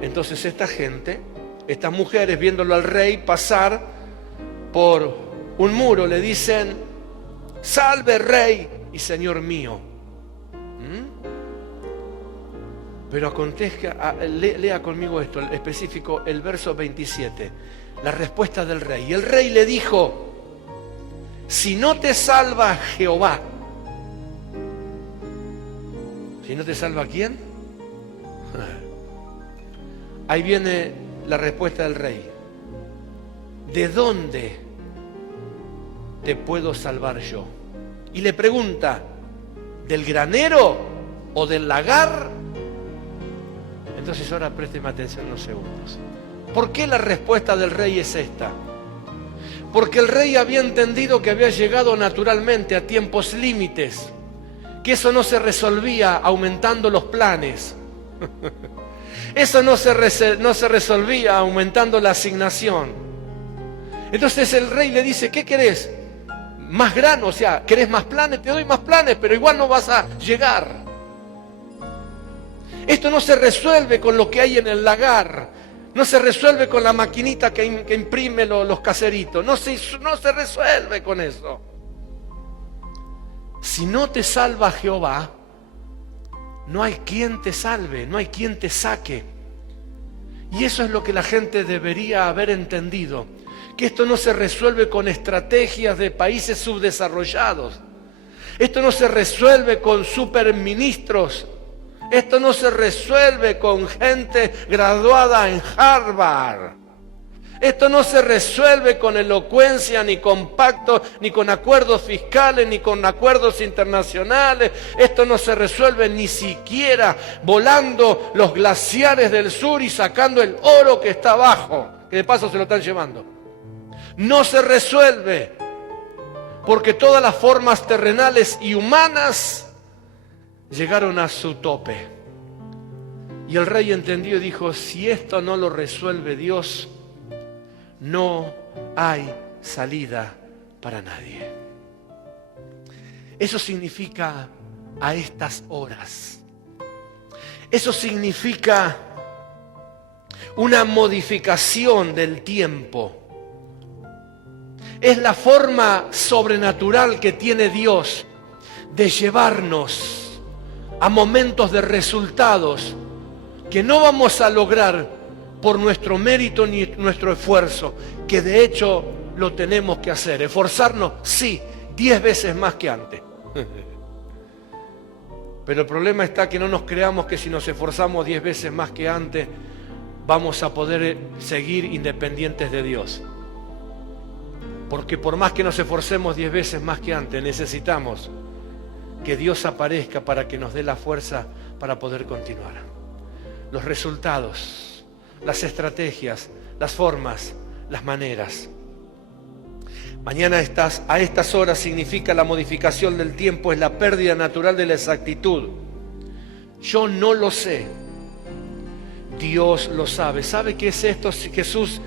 Entonces estas mujeres viéndolo al rey pasar por un muro, le dicen, salve rey y señor mío. Pero lea conmigo esto, el específico, el verso 27, la respuesta del rey. Y el rey le dijo, si no te salva Jehová. ¿Si no te salva quién? Ahí viene la respuesta del rey. ¿De dónde te puedo salvar yo? Y le pregunta, ¿del granero o del lagar? Entonces ahora présteme atención unos segundos. ¿Por qué la respuesta del rey es esta? Porque el rey había entendido que había llegado naturalmente a tiempos límites, que eso no se resolvía aumentando los planes. Eso no se resolvía aumentando la asignación. Entonces el rey le dice, ¿qué querés? Más grano, o sea, ¿querés más planes? Te doy más planes, pero igual no vas a llegar. Esto no se resuelve con lo que hay en el lagar. No se resuelve con la maquinita que imprime los caseritos. No se resuelve con eso. Si no te salva Jehová, no hay quien te salve, no hay quien te saque. Y eso es lo que la gente debería haber entendido. Que esto no se resuelve con estrategias de países subdesarrollados. Esto no se resuelve con superministros. Esto no se resuelve con gente graduada en Harvard. Esto no se resuelve con elocuencia, ni con pactos, ni con acuerdos fiscales, ni con acuerdos internacionales. Esto no se resuelve ni siquiera volando los glaciares del sur y sacando el oro que está abajo, que de paso se lo están llevando. No se resuelve porque todas las formas terrenales y humanas llegaron a su tope. Y el rey entendió y dijo, si esto no lo resuelve Dios, no hay salida para nadie. Eso significa a estas horas. Eso significa una modificación del tiempo. Es la forma sobrenatural que tiene Dios de llevarnos a momentos de resultados que no vamos a lograr por nuestro mérito ni nuestro esfuerzo, que de hecho lo tenemos que hacer. Esforzarnos, sí, 10 veces más que antes. Pero el problema está que no nos creamos que si nos esforzamos 10 veces más que antes, vamos a poder seguir independientes de Dios. Porque por más que nos esforcemos 10 veces más que antes, necesitamos que Dios aparezca para que nos dé la fuerza para poder continuar. Los resultados, las estrategias, las formas, las maneras. Mañana a estas horas significa la modificación del tiempo, es la pérdida natural de la exactitud. Yo no lo sé. Dios lo sabe. ¿Sabe qué es esto? Jesús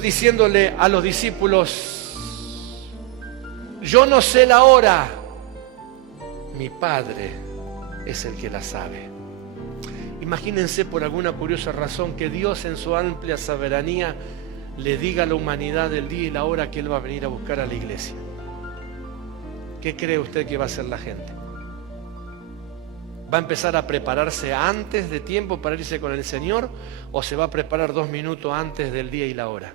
diciéndole a los discípulos, yo no sé la hora, mi Padre es el que la sabe. Imagínense por alguna curiosa razón que Dios en su amplia soberanía le diga a la humanidad el día y la hora que Él va a venir a buscar a la iglesia. ¿Qué cree usted que va a hacer la gente? ¿Va a empezar a prepararse antes de tiempo para irse con el Señor o se va a preparar 2 minutos antes del día y la hora?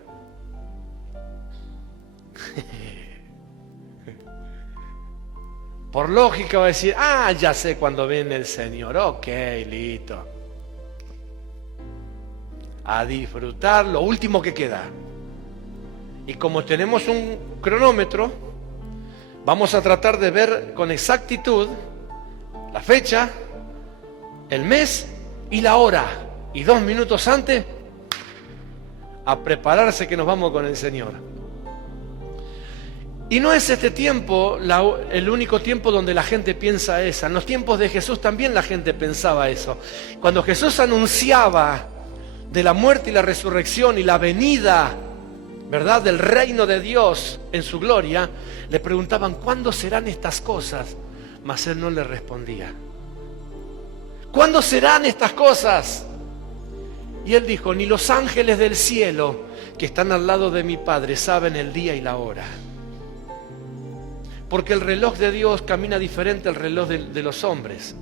Por lógica va a decir, ya sé cuándo viene el Señor, ok, listo. A disfrutar lo último que queda. Y como tenemos un cronómetro, vamos a tratar de ver con exactitud la fecha, el mes y la hora. Y 2 minutos antes, a prepararse que nos vamos con el Señor. Y no es este tiempo el único tiempo donde la gente piensa eso. En los tiempos de Jesús también la gente pensaba eso. Cuando Jesús anunciaba de la muerte y la resurrección y la venida, ¿verdad?, del reino de Dios en su gloria, le preguntaban, ¿cuándo serán estas cosas? Mas Él no le respondía. ¿Cuándo serán estas cosas? Y Él dijo, ni los ángeles del cielo que están al lado de mi Padre saben el día y la hora. Porque el reloj de Dios camina diferente al reloj de los hombres.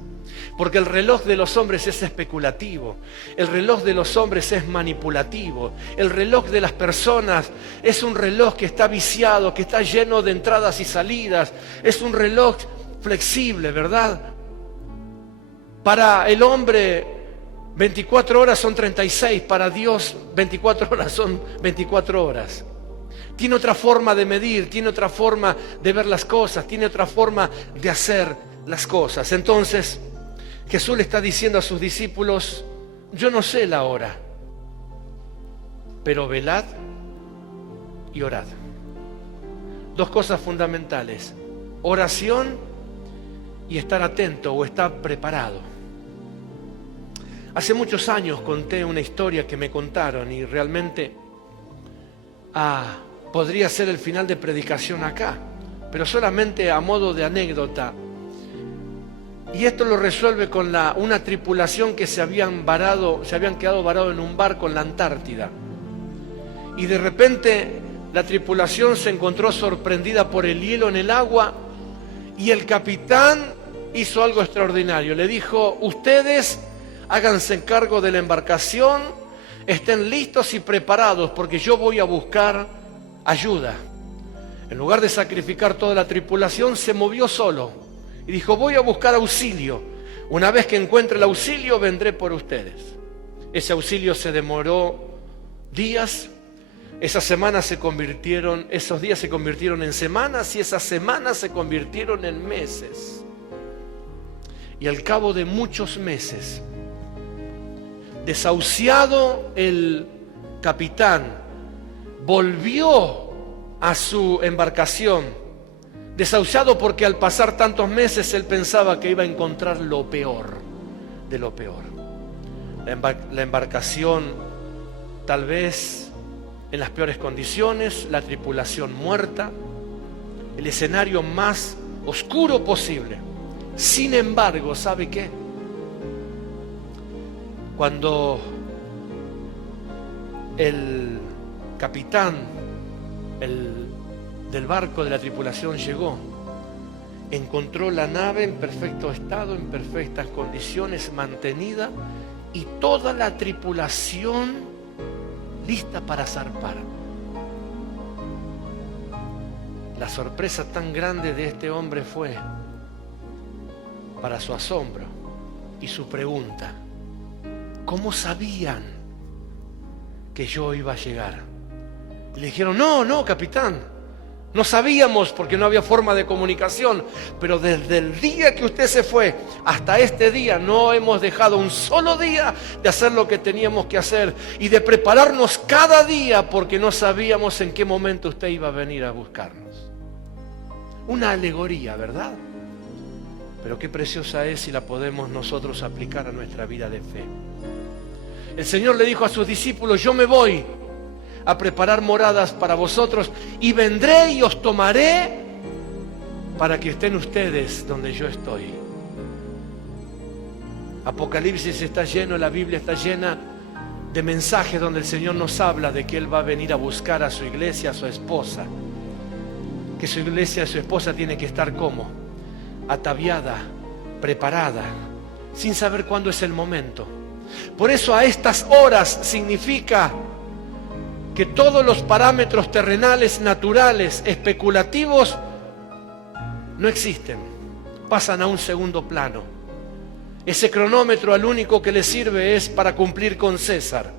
Porque el reloj de los hombres es especulativo. El reloj de los hombres es manipulativo. El reloj de las personas es un reloj que está viciado, que está lleno de entradas y salidas. Es un reloj flexible, ¿verdad? Para el hombre 24 horas son 36, para Dios 24 horas son 24 horas. Tiene otra forma de medir, tiene otra forma de ver las cosas, tiene otra forma de hacer las cosas. Entonces, Jesús le está diciendo a sus discípulos, yo no sé la hora, pero velad y orad. 2 cosas fundamentales, oración y estar atento o estar preparado. Hace muchos años conté una historia que me contaron y realmente podría ser el final de predicación acá, pero solamente a modo de anécdota. Y esto lo resuelve con una tripulación que se habían quedado varados en un barco en la Antártida. Y de repente la tripulación se encontró sorprendida por el hielo en el agua y el capitán hizo algo extraordinario. Le dijo, ustedes háganse cargo de la embarcación, estén listos y preparados porque yo voy a buscar ayuda. En lugar de sacrificar toda la tripulación, se movió solo y dijo, voy a buscar auxilio. Una vez que encuentre el auxilio, vendré por ustedes. Ese auxilio se demoró días, esos días se convirtieron en semanas y esas semanas se convirtieron en meses. Y al cabo de muchos meses, desahuciado el capitán, volvió a su embarcación, desahuciado porque al pasar tantos meses él pensaba que iba a encontrar lo peor de lo peor. La embarcación tal vez en las peores condiciones, la tripulación muerta, el escenario más oscuro posible. Sin embargo, ¿sabe qué? Cuando el capitán del barco de la tripulación llegó, encontró la nave en perfecto estado, en perfectas condiciones, mantenida, y toda la tripulación lista para zarpar. La sorpresa tan grande de este hombre fue, para su asombro y su pregunta: ¿cómo sabían que yo iba a llegar? Y le dijeron: no, capitán, no sabíamos porque no había forma de comunicación, pero desde el día que usted se fue hasta este día no hemos dejado un solo día de hacer lo que teníamos que hacer y de prepararnos cada día porque no sabíamos en qué momento usted iba a venir a buscarnos. Una alegoría, ¿verdad? Pero qué preciosa es si la podemos nosotros aplicar a nuestra vida de fe. El Señor le dijo a sus discípulos: yo me voy a preparar moradas para vosotros y vendré y os tomaré para que estén ustedes donde yo estoy. Apocalipsis está lleno, la Biblia está llena de mensajes donde el Señor nos habla de que Él va a venir a buscar a su iglesia, a su esposa. Que su iglesia, su esposa tiene que estar ¿cómo? Ataviada, preparada, sin saber cuándo es el momento. Por eso a estas horas significa que todos los parámetros terrenales, naturales, especulativos, no existen, pasan a un segundo plano. Ese cronómetro al único que le sirve es para cumplir con César.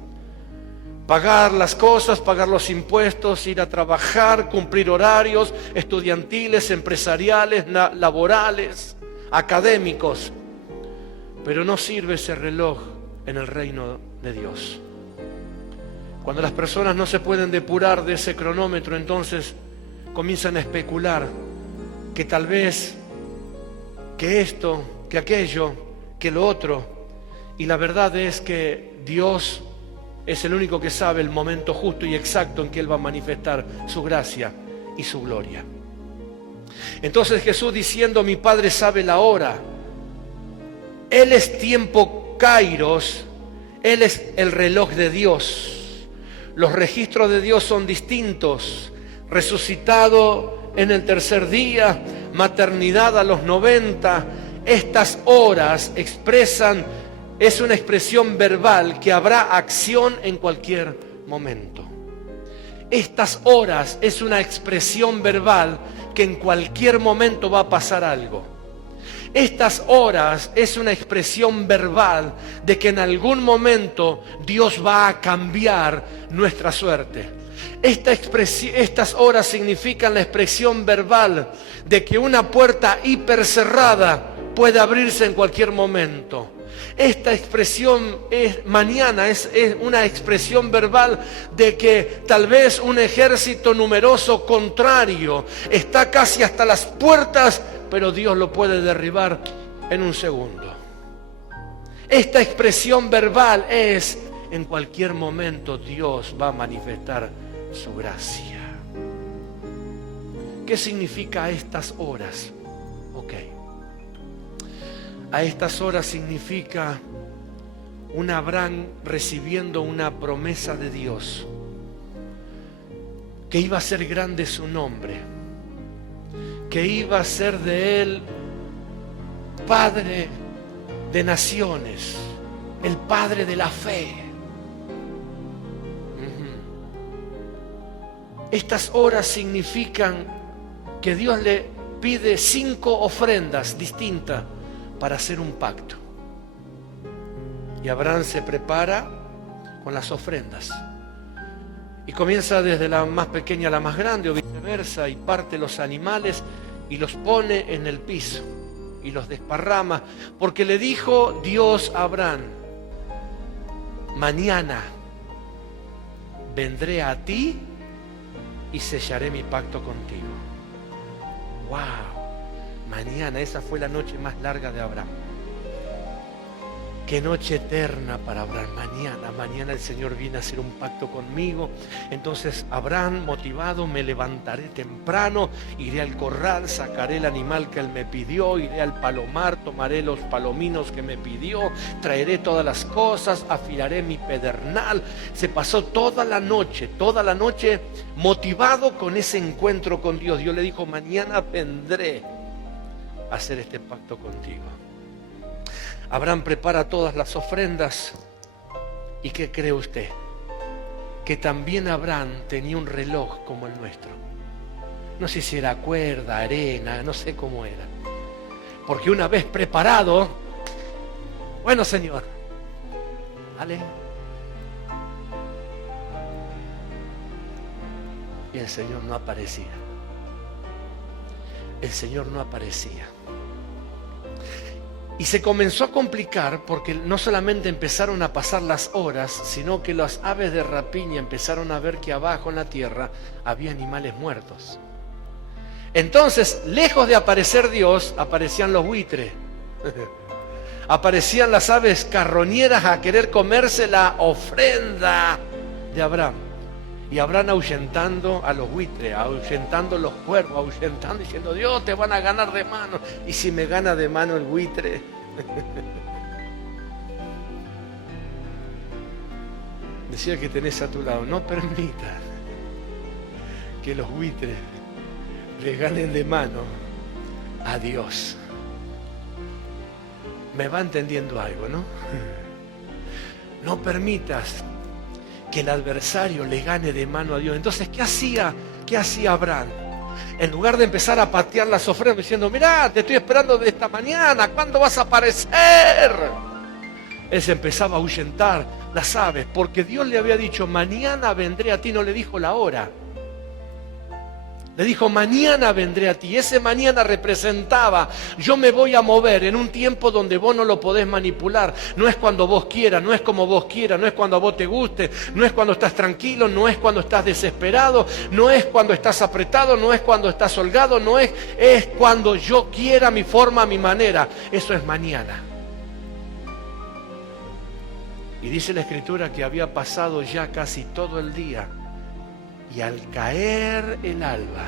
Pagar las cosas, pagar los impuestos, ir a trabajar, cumplir horarios estudiantiles, empresariales, laborales, académicos. Pero no sirve ese reloj en el reino de Dios. Cuando las personas no se pueden depurar de ese cronómetro, entonces comienzan a especular que tal vez, que esto, que aquello, que lo otro. Y la verdad es que Dios es el único que sabe el momento justo y exacto en que Él va a manifestar su gracia y su gloria. Entonces Jesús diciendo: mi Padre sabe la hora. Él es tiempo kairos, Él es el reloj de Dios. Los registros de Dios son distintos. Resucitado en el tercer día, maternidad a los 90. Estas horas expresan, es una expresión verbal que habrá acción en cualquier momento. Estas horas es una expresión verbal que en cualquier momento va a pasar algo. Estas horas es una expresión verbal de que en algún momento Dios va a cambiar nuestra suerte. Estas horas significan la expresión verbal de que una puerta hipercerrada puede abrirse en cualquier momento. Esta expresión mañana es una expresión verbal de que tal vez un ejército numeroso contrario está casi hasta las puertas, pero Dios lo puede derribar en un segundo. Esta expresión verbal es: en cualquier momento Dios va a manifestar su gracia. ¿Qué significa a estas horas? A estas horas significa un Abraham recibiendo una promesa de Dios, que iba a ser grande su nombre, que iba a ser de él padre de naciones, el padre de la fe. Estas horas significan que Dios le pide 5 ofrendas distintas para hacer un pacto. Y Abraham se prepara con las ofrendas. Y comienza desde la más pequeña a la más grande o viceversa, y parte los animales y los pone en el piso y los desparrama, porque le dijo Dios a Abraham: mañana vendré a ti y sellaré mi pacto contigo. ¡Wow! Mañana, esa fue la noche más larga de Abraham. Qué noche eterna para Abraham. Mañana el Señor viene a hacer un pacto conmigo. Entonces Abraham, motivado: me levantaré temprano, iré al corral, sacaré el animal que él me pidió, iré al palomar, tomaré los palominos que me pidió, traeré todas las cosas, afilaré mi pedernal. Se pasó toda la noche motivado con ese encuentro con Dios. Dios le dijo: mañana vendré a hacer este pacto contigo. Abraham prepara todas las ofrendas. ¿Y qué cree usted? Que también Abraham tenía un reloj como el nuestro. No sé si era cuerda, arena, no sé cómo era. Porque una vez preparado, bueno, Señor, dale. Y el Señor no aparecía. El Señor no aparecía. Y se comenzó a complicar, porque no solamente empezaron a pasar las horas, sino que las aves de rapiña empezaron a ver que abajo en la tierra había animales muertos. Entonces, lejos de aparecer Dios, aparecían los buitres. Aparecían las aves carroñeras a querer comerse la ofrenda de Abraham. Y Abraham ahuyentando a los buitres, ahuyentando a los cuervos, ahuyentando, diciendo: Dios, te van a ganar de mano. Y si me gana de mano el buitre. Decía que tenés a tu lado: no permita que los buitres le ganen de mano a Dios. ¿Me va entendiendo algo, no? No permitas que el adversario le gane de mano a Dios. Entonces, ¿qué hacía Abraham? En lugar de empezar a patear las ofrendas diciendo: mirá, te estoy esperando de esta mañana, ¿cuándo vas a aparecer? Él se empezaba a ahuyentar las aves, porque Dios le había dicho: mañana vendré a ti. No le dijo la hora. Le dijo: mañana vendré a ti. Ese mañana representaba: yo me voy a mover en un tiempo donde vos no lo podés manipular. No es cuando vos quieras, no es como vos quieras, no es cuando a vos te guste, no es cuando estás tranquilo, no es cuando estás desesperado, no es cuando estás apretado, no es cuando estás holgado, es cuando yo quiera, mi forma, mi manera. Eso es mañana. Y dice la Escritura que había pasado ya casi todo el día. Y al caer el alba,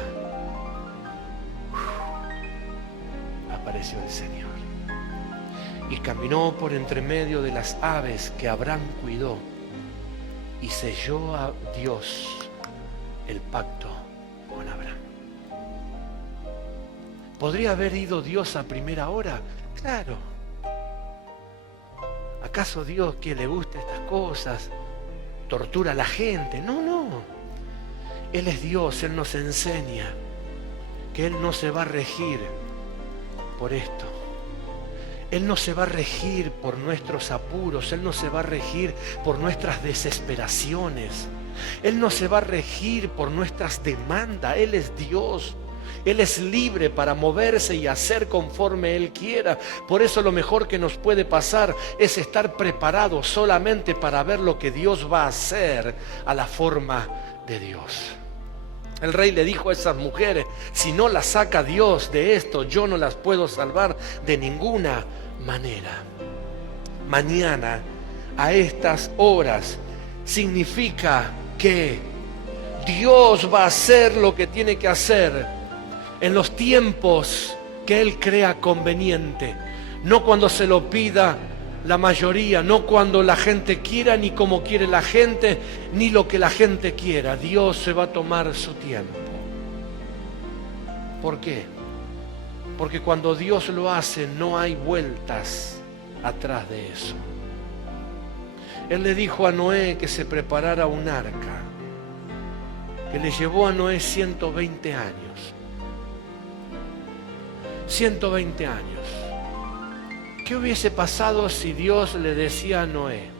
apareció el Señor. Y caminó por entre medio de las aves que Abraham cuidó. Y selló a Dios el pacto con Abraham. ¿Podría haber ido Dios a primera hora? Claro. ¿Acaso Dios, que le gusta estas cosas, tortura a la gente? No. Él es Dios. Él nos enseña que Él no se va a regir por esto. Él no se va a regir por nuestros apuros. Él no se va a regir por nuestras desesperaciones. Él no se va a regir por nuestras demandas. Él es Dios. Él es libre para moverse y hacer conforme Él quiera. Por eso lo mejor que nos puede pasar es estar preparados solamente para ver lo que Dios va a hacer a la forma de Dios. El rey le dijo a esas mujeres: si no las saca Dios de esto, yo no las puedo salvar de ninguna manera. Mañana, a estas horas, significa que Dios va a hacer lo que tiene que hacer en los tiempos que Él crea conveniente. No cuando se lo pida la mayoría, no cuando la gente quiera, ni como quiere la gente, ni lo que la gente quiera. Dios se va a tomar su tiempo. ¿Por qué? Porque cuando Dios lo hace, no hay vueltas atrás de eso. Él le dijo a Noé que se preparara un arca, que le llevó a Noé 120 años. 120 años. ¿Qué hubiese pasado si Dios le decía a Noé: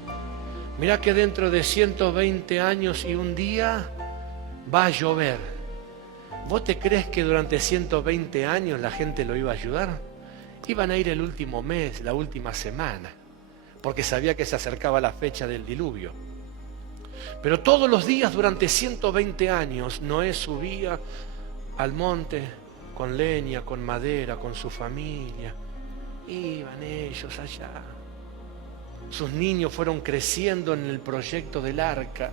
Mirá que dentro de 120 años y un día va a llover. ¿Vos te crees que durante 120 años la gente lo iba a ayudar? Iban a ir el último mes, la última semana, porque sabía que se acercaba la fecha del diluvio. Pero todos los días durante 120 años Noé subía al monte con leña, con madera, con su familia. Iban ellos allá. Sus niños fueron creciendo en el proyecto del arca.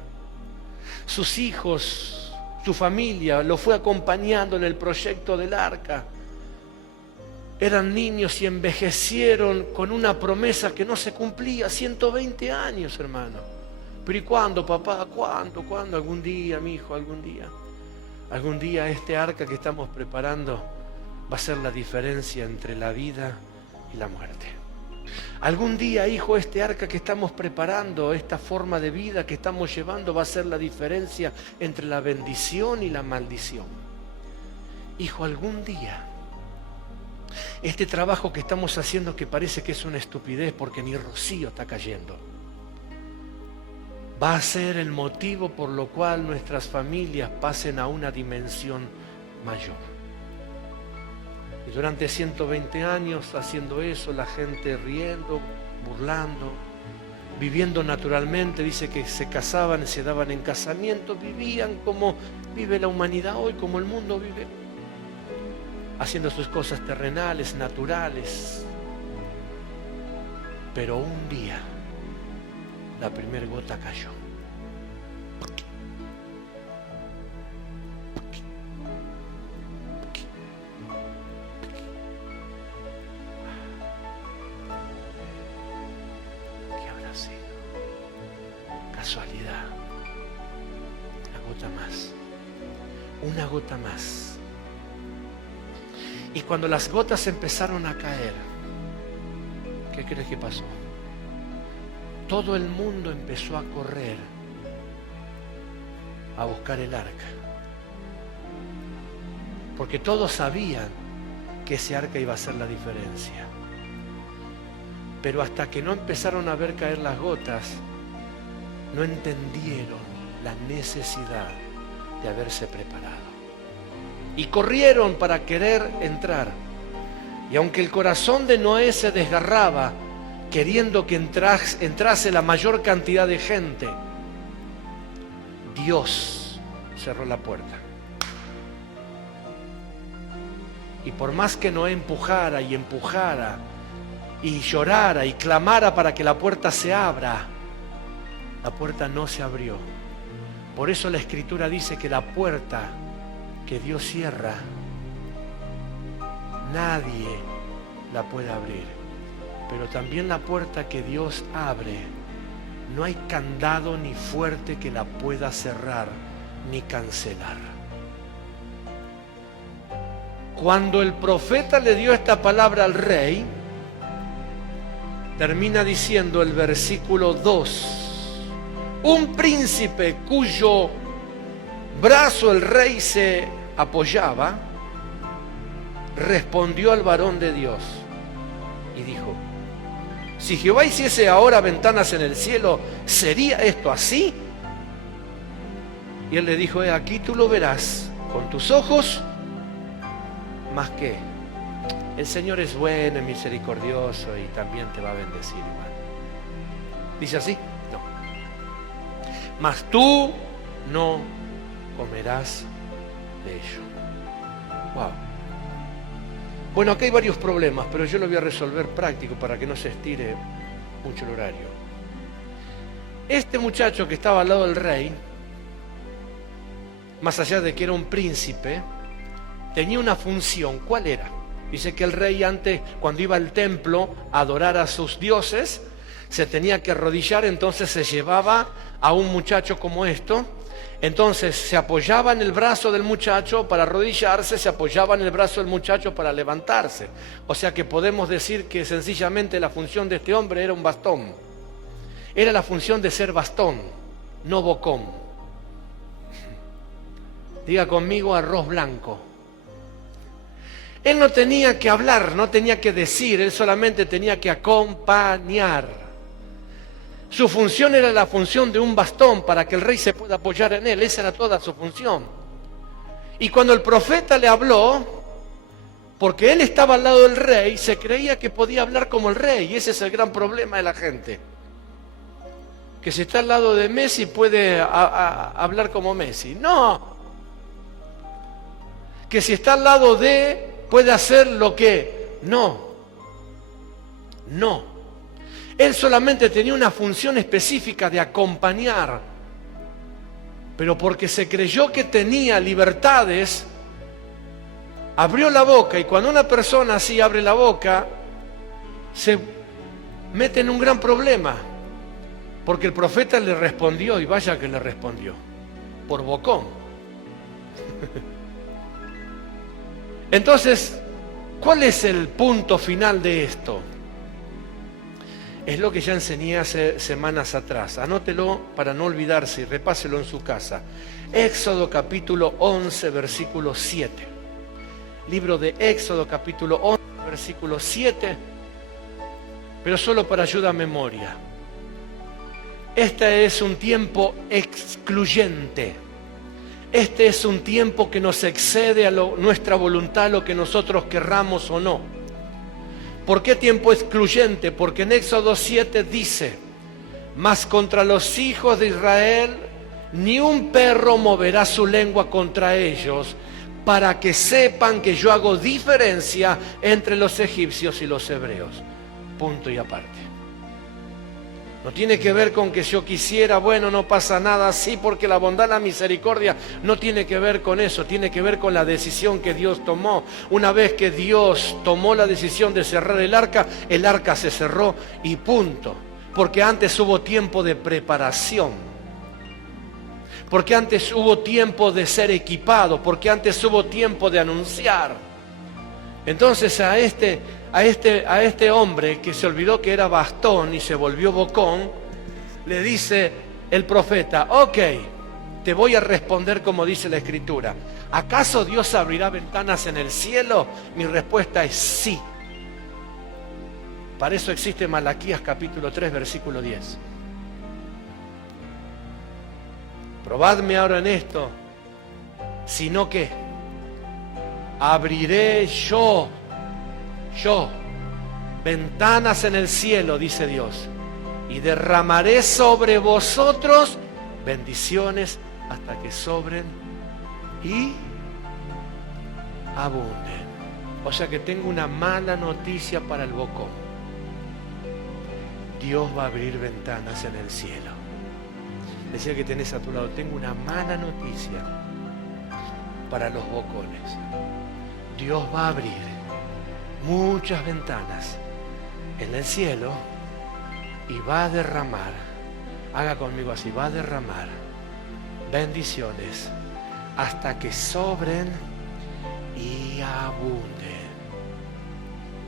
Sus hijos, su familia lo fue acompañando en el proyecto del arca. Eran niños y envejecieron con una promesa que no se cumplía. 120 años, hermano. Pero ¿y cuándo, papá? ¿Cuándo? Algún día, mi hijo, algún día. Algún día este arca que estamos preparando va a ser la diferencia entre la vida y la muerte. Algún día, hijo, este arca que estamos preparando, esta forma de vida que estamos llevando va a ser la diferencia entre la bendición y la maldición. Hijo, algún día este trabajo que estamos haciendo, que parece que es una estupidez porque ni rocío está cayendo, va a ser el motivo por lo cual nuestras familias pasen a una dimensión mayor. Y durante 120 años haciendo eso, la gente riendo, burlando, viviendo naturalmente. Dice que se casaban, se daban en casamiento, vivían como vive la humanidad hoy, como el mundo vive, haciendo sus cosas terrenales, naturales. Pero un día la primera gota cayó. ¿Qué habrá sido? Casualidad. Una gota más. Una gota más. Y cuando las gotas empezaron a caer, ¿qué crees que pasó? Todo el mundo empezó a correr a buscar el arca. Porque todos sabían que ese arca iba a hacer la diferencia. Pero hasta que no empezaron a ver caer las gotas, no entendieron la necesidad de haberse preparado. Y corrieron para querer entrar. Y aunque el corazón de Noé se desgarraba, queriendo que entrase la mayor cantidad de gente, Dios cerró la puerta. Y por más que Noé empujara y llorara y clamara para que la puerta se abra, la puerta no se abrió. Por eso la Escritura dice que la puerta que Dios cierra, nadie la puede abrir. Pero también la puerta que Dios abre, no hay candado ni fuerte que la pueda cerrar ni cancelar. Cuando el profeta le dio esta palabra al rey, termina diciendo el versículo 2: un príncipe cuyo brazo el rey se apoyaba, respondió al varón de Dios y dijo: si Jehová hiciese ahora ventanas en el cielo, ¿sería esto así? Y él le dijo: he aquí tú lo verás con tus ojos, más que el Señor es bueno y misericordioso y también te va a bendecir igual. ¿Dice así? No. Mas tú no comerás de ello. Wow. Bueno, aquí hay varios problemas, pero yo lo voy a resolver práctico para que no se estire mucho el horario. Este muchacho que estaba al lado del rey, más allá de que era un príncipe, tenía una función. ¿Cuál era? Dice que el rey antes, cuando iba al templo a adorar a sus dioses, se tenía que arrodillar, entonces se llevaba a un muchacho como esto. Entonces se apoyaba en el brazo del muchacho para arrodillarse, se apoyaba en el brazo del muchacho para levantarse. O sea que podemos decir que sencillamente la función de este hombre era un bastón. Era la función de ser bastón, no bocón. Diga conmigo: arroz blanco. Él no tenía que hablar, no tenía que decir, él solamente tenía que acompañar. Su función era la función de un bastón para que el rey se pueda apoyar en él. Esa era toda su función. Y cuando el profeta le habló, porque él estaba al lado del rey, se creía que podía hablar como el rey. Y ese es el gran problema de la gente. Que si está al lado de Messi puede hablar como Messi. No. Que si está al lado de, puede hacer lo que. No. Él solamente tenía una función específica de acompañar. Pero porque se creyó que tenía libertades, abrió la boca. Y cuando una persona así abre la boca, se mete en un gran problema. Porque el profeta le respondió, y vaya que le respondió, por bocón. Entonces, ¿cuál es el punto final de esto? Es lo que ya enseñé hace semanas atrás. Anótelo para no olvidarse y repáselo en su casa. Éxodo capítulo 11, versículo 7. Libro de Éxodo capítulo 11, versículo 7. Pero solo para ayuda a memoria. Este es un tiempo excluyente. Este es un tiempo que nos excede a nuestra voluntad, lo que nosotros querramos o no. ¿Por qué tiempo excluyente? Porque en Éxodo 7 dice: mas contra los hijos de Israel ni un perro moverá su lengua contra ellos, para que sepan que yo hago diferencia entre los egipcios y los hebreos. Punto y aparte. No tiene que ver con que yo quisiera, bueno, no pasa nada, sí, porque la bondad, la misericordia, no tiene que ver con eso, tiene que ver con la decisión que Dios tomó. Una vez que Dios tomó la decisión de cerrar el arca se cerró y punto. Porque antes hubo tiempo de preparación, porque antes hubo tiempo de ser equipado, porque antes hubo tiempo de anunciar. Entonces a este hombre que se olvidó que era bastón y se volvió bocón, le dice el profeta: ok, te voy a responder como dice la Escritura. ¿Acaso Dios abrirá ventanas en el cielo? Mi respuesta es sí. Para eso existe Malaquías capítulo 3, versículo 10. Probadme ahora en esto, sino que abriré yo, ventanas en el cielo, dice Dios, y derramaré sobre vosotros bendiciones hasta que sobren y abunden. O sea que tengo una mala noticia para el bocón. Dios va a abrir ventanas en el cielo. Decía que tenés a tu lado: tengo una mala noticia para los bocones. Dios va a abrir muchas ventanas en el cielo y va a derramar, haga conmigo así, va a derramar bendiciones hasta que sobren y abunden.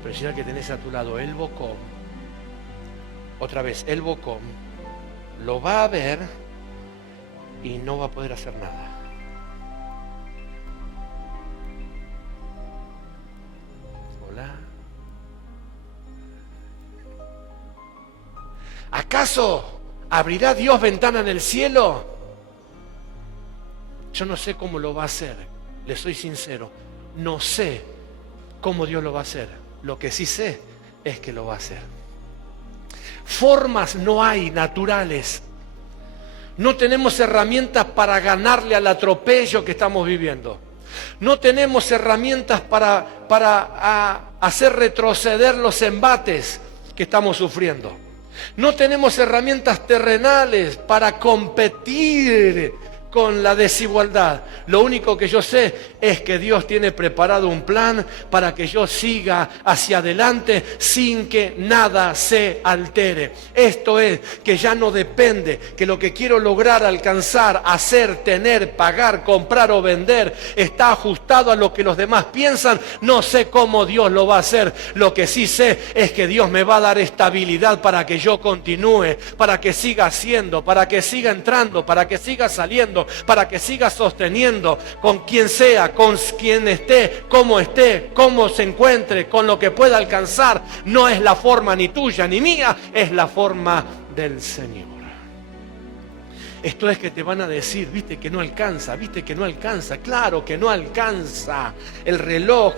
Pero si que tenés a tu lado el bocón, otra vez el bocón, lo va a ver y no va a poder hacer nada. ¿Acaso abrirá Dios ventana en el cielo? Yo no sé cómo lo va a hacer, le soy sincero. No sé cómo Dios lo va a hacer. Lo que sí sé es que lo va a hacer. Formas no hay naturales. No tenemos herramientas para ganarle al atropello que estamos viviendo. No tenemos herramientas para hacer retroceder los embates que estamos sufriendo. No tenemos herramientas terrenales para competir con la desigualdad. Lo único que yo sé es que Dios tiene preparado un plan para que yo siga hacia adelante sin que nada se altere. Esto es, que ya no depende, que lo que quiero lograr, alcanzar, hacer, tener, pagar, comprar o vender está ajustado a lo que los demás piensan. No sé cómo Dios lo va a hacer. Lo que sí sé es que Dios me va a dar estabilidad para que yo continúe, para que siga haciendo, para que siga entrando, para que siga saliendo, para que siga sosteniendo con quien sea, con quien esté, cómo se encuentre, con lo que pueda alcanzar. No es la forma ni tuya ni mía, es la forma del Señor. Esto es que te van a decir, viste que no alcanza, claro que no alcanza, el reloj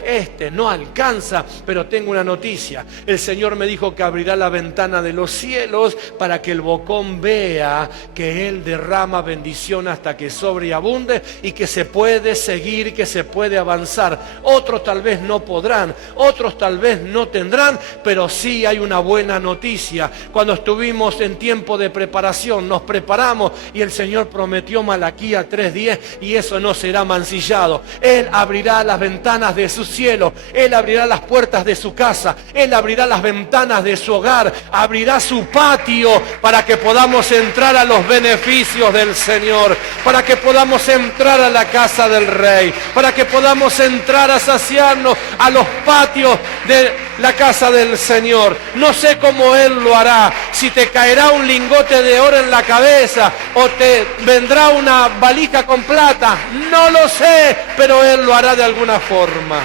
no alcanza, pero tengo una noticia, el Señor me dijo que abrirá la ventana de los cielos para que el bocón vea que Él derrama bendición hasta que sobre y abunde y que se puede seguir, que se puede avanzar. Otros tal vez no podrán, otros tal vez no tendrán, pero sí hay una buena noticia. Cuando estuvimos en tiempo de preparación, nos preparamos y el Señor prometió Malaquías 3:10 y eso no será mancillado. Él abrirá las ventanas de su cielo, Él abrirá las puertas de su casa, Él abrirá las ventanas de su hogar, abrirá su patio para que podamos entrar a los beneficios del Señor, para que podamos entrar a la casa del Rey, para que podamos entrar a saciarnos a los patios de la casa del Señor. No sé cómo Él lo hará, si te caerá un lingote de oro en la cabeza o te vendrá una valija con plata, no lo sé, pero Él lo hará de alguna forma.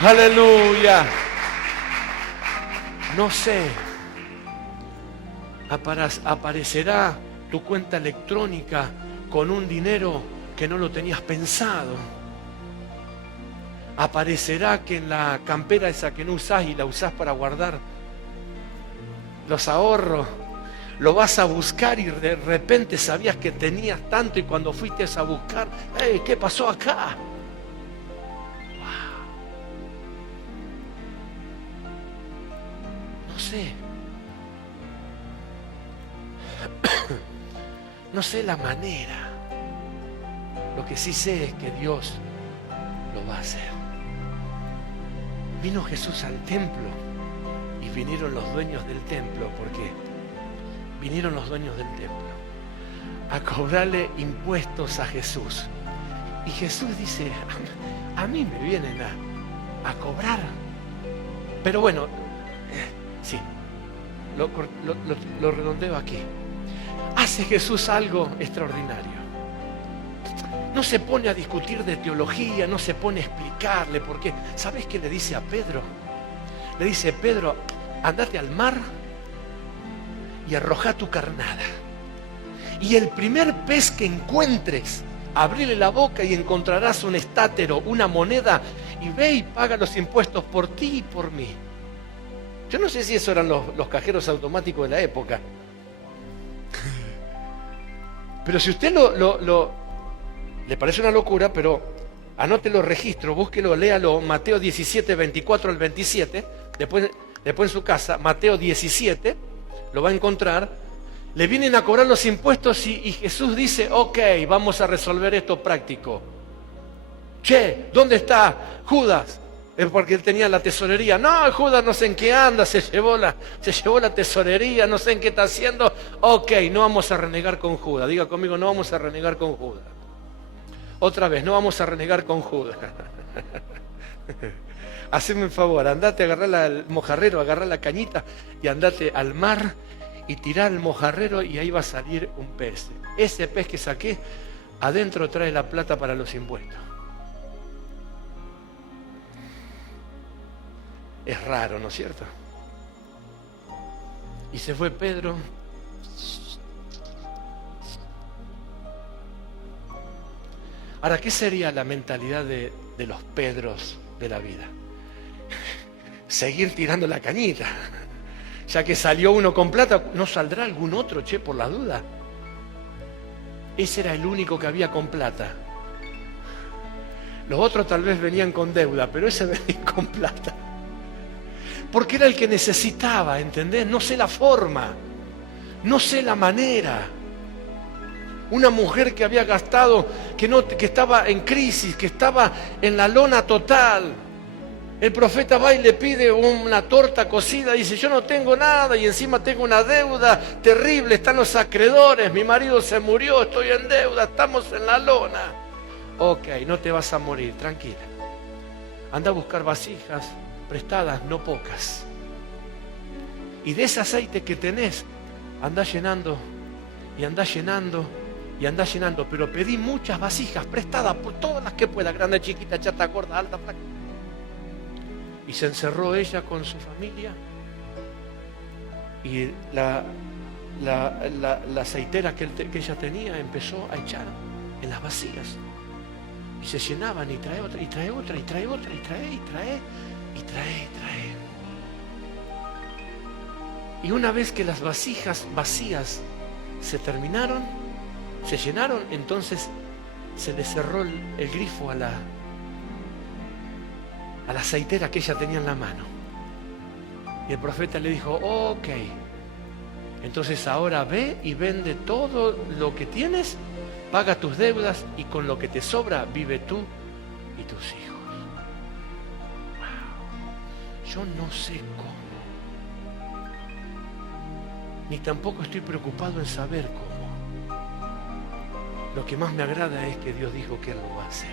Aleluya. No sé, aparecerá tu cuenta electrónica con un dinero que no lo tenías pensado. Aparecerá que en la campera esa que no usás y la usás para guardar los ahorros, lo vas a buscar y de repente sabías que tenías tanto y cuando fuiste a buscar, ¡hey! ¿Qué pasó acá? ¡Wow! No sé. No sé la manera. Lo que sí sé es que Dios lo va a hacer. Vino Jesús al templo y vinieron los dueños del templo. ¿Por qué? Vinieron los dueños del templo a cobrarle impuestos a Jesús. Y Jesús dice, a mí me vienen a cobrar. Pero bueno, sí, lo redondeo aquí. Hace Jesús algo extraordinario. No se pone a discutir de teología, no se pone a explicarle por qué. ¿Sabes qué le dice a Pedro? Le dice, Pedro, andate al mar y arroja tu carnada. Y el primer pez que encuentres, abrile la boca y encontrarás un estátero, una moneda, y ve y paga los impuestos por ti y por mí. Yo no sé si eso eran los cajeros automáticos de la época. Pero si usted le parece una locura, pero anótelo, registro, búsquelo, léalo, Mateo 17, 24 al 27, después en su casa, Mateo 17, lo va a encontrar. Le vienen a cobrar los impuestos y Jesús dice, ok, vamos a resolver esto práctico. Che, ¿dónde está Judas? Es porque él tenía la tesorería. No, Judas no sé en qué anda, se llevó la tesorería, no sé en qué está haciendo. Ok, no vamos a renegar con Judas. Diga conmigo, no vamos a renegar con Judas. Otra vez, no vamos a renegar con Judas. Haceme un favor, andate a agarrar al mojarrero, agarrar la cañita y andate al mar y tirá el mojarrero y ahí va a salir un pez. Ese pez que saqué, adentro trae la plata para los impuestos. Es raro, ¿no es cierto? Y se fue Pedro. Ahora, ¿qué sería la mentalidad de los Pedros de la vida? Seguir tirando la cañita. Ya que salió uno con plata, ¿no saldrá algún otro, por la duda? Ese era el único que había con plata. Los otros tal vez venían con deuda, pero ese venía con plata. Porque era el que necesitaba, ¿entendés? No sé la forma, no sé la manera. Una mujer que había gastado, que estaba en crisis, que estaba en la lona total. El profeta va y le pide una torta cocida, dice, yo no tengo nada y encima tengo una deuda terrible, están los acreedores, mi marido se murió, estoy en deuda, estamos en la lona. Ok, no te vas a morir, tranquila. Anda a buscar vasijas prestadas, no pocas. Y de ese aceite que tenés, anda llenando y anda llenando y anda llenando, pero pedí muchas vasijas prestadas por todas las que pueda, grande, chiquita, chata, gorda, alta, flaca. Y se encerró ella con su familia y la la aceitera que ella tenía empezó a echar en las vasijas. Y se llenaban y trae otra, y trae otra, y trae otra, y trae, y trae, y trae, y trae. Y una vez que las vasijas vacías se terminaron, se llenaron, entonces se le cerró el grifo a la aceitera que ella tenía en la mano. Y el profeta le dijo, ok, entonces ahora ve y vende todo lo que tienes, paga tus deudas y con lo que te sobra vive tú y tus hijos. Wow. Yo no sé cómo, ni tampoco estoy preocupado en saber cómo. Lo que más me agrada es que Dios dijo que Él lo va a hacer.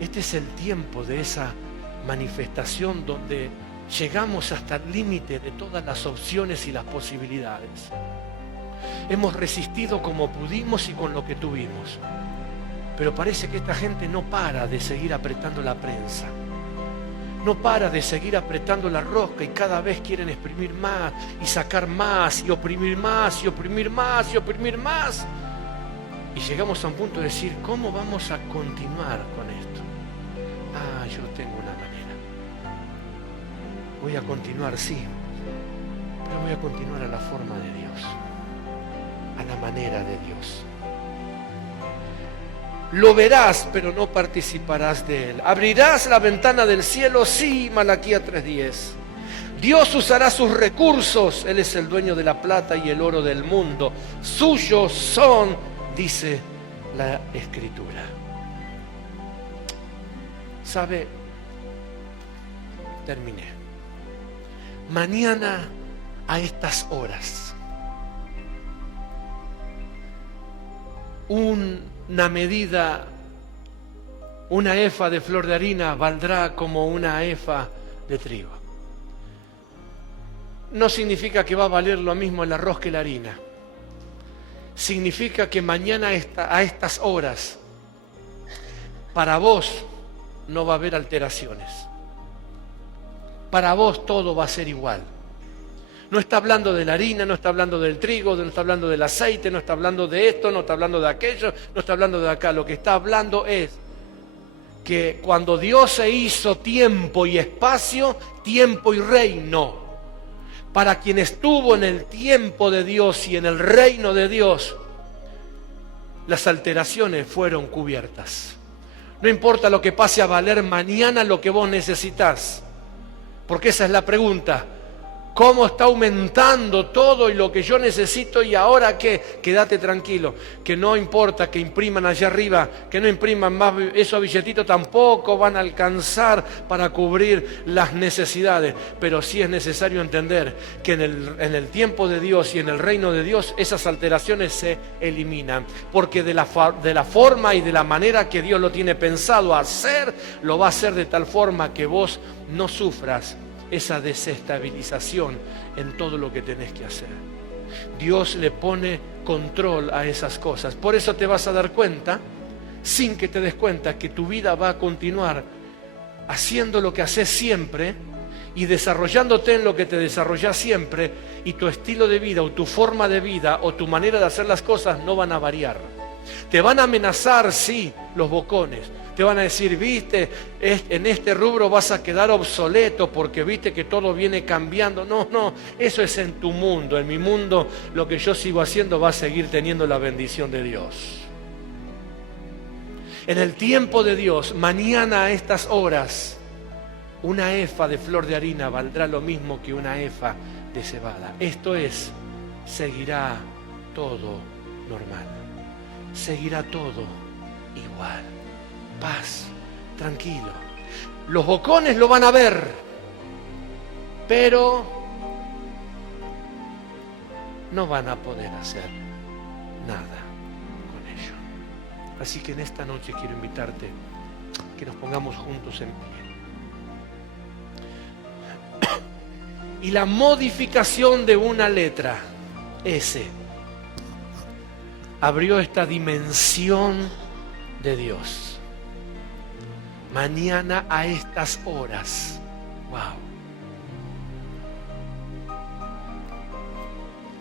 Este es el tiempo de esa manifestación donde llegamos hasta el límite de todas las opciones y las posibilidades. Hemos resistido como pudimos y con lo que tuvimos. Pero parece que esta gente no para de seguir apretando la prensa. No para de seguir apretando la rosca y cada vez quieren exprimir más y sacar más y oprimir más y oprimir más y oprimir más. Y llegamos a un punto de decir, ¿cómo vamos a continuar con esto? Ah, yo tengo una manera. Voy a continuar, sí, pero voy a continuar a la forma de Dios, a la manera de Dios. Lo verás, pero no participarás de él. ¿Abrirás la ventana del cielo? Sí, Malaquías 3:10. Dios usará sus recursos. Él es el dueño de la plata y el oro del mundo. Suyos son, dice la Escritura. ¿Sabe? Terminé. Mañana a estas horas, una medida, una efa de flor de harina valdrá como una efa de trigo. No significa que va a valer lo mismo el arroz que la harina. Significa que mañana a estas horas, para vos no va a haber alteraciones. Para vos todo va a ser igual. No está hablando de la harina, no está hablando del trigo, no está hablando del aceite, no está hablando de esto, no está hablando de aquello, no está hablando de acá. Lo que está hablando es que cuando Dios se hizo tiempo y espacio, tiempo y reino, para quien estuvo en el tiempo de Dios y en el reino de Dios, las alteraciones fueron cubiertas. No importa lo que pase a valer mañana lo que vos necesitás. Porque esa es la pregunta. ¿Cómo está aumentando todo y lo que yo necesito y ahora qué? Quédate tranquilo, que no importa que impriman allá arriba, que no impriman más, esos billetitos tampoco van a alcanzar para cubrir las necesidades. Pero sí es necesario entender que en el tiempo de Dios y en el reino de Dios esas alteraciones se eliminan. Porque de la forma y de la manera que Dios lo tiene pensado hacer, lo va a hacer de tal forma que vos no sufras esa desestabilización en todo lo que tenés que hacer. Dios le pone control a esas cosas. Por eso te vas a dar cuenta, sin que te des cuenta, que tu vida va a continuar haciendo lo que haces siempre y desarrollándote en lo que te desarrollás siempre, y tu estilo de vida o tu forma de vida o tu manera de hacer las cosas no van a variar. Te van a amenazar, sí, los bocones. Te van a decir, viste, en este rubro vas a quedar obsoleto porque viste que todo viene cambiando. No, eso es en tu mundo. En mi mundo, lo que yo sigo haciendo va a seguir teniendo la bendición de Dios. En el tiempo de Dios, mañana a estas horas, una efa de flor de harina valdrá lo mismo que una efa de cebada. Esto es, seguirá todo normal. Seguirá todo igual. Paz, tranquilo. Los bocones lo van a ver, pero no van a poder hacer nada con ello. Así que en esta noche quiero invitarte que nos pongamos juntos en pie. Y la modificación de una letra, S, abrió esta dimensión de Dios. Mañana a estas horas. Wow.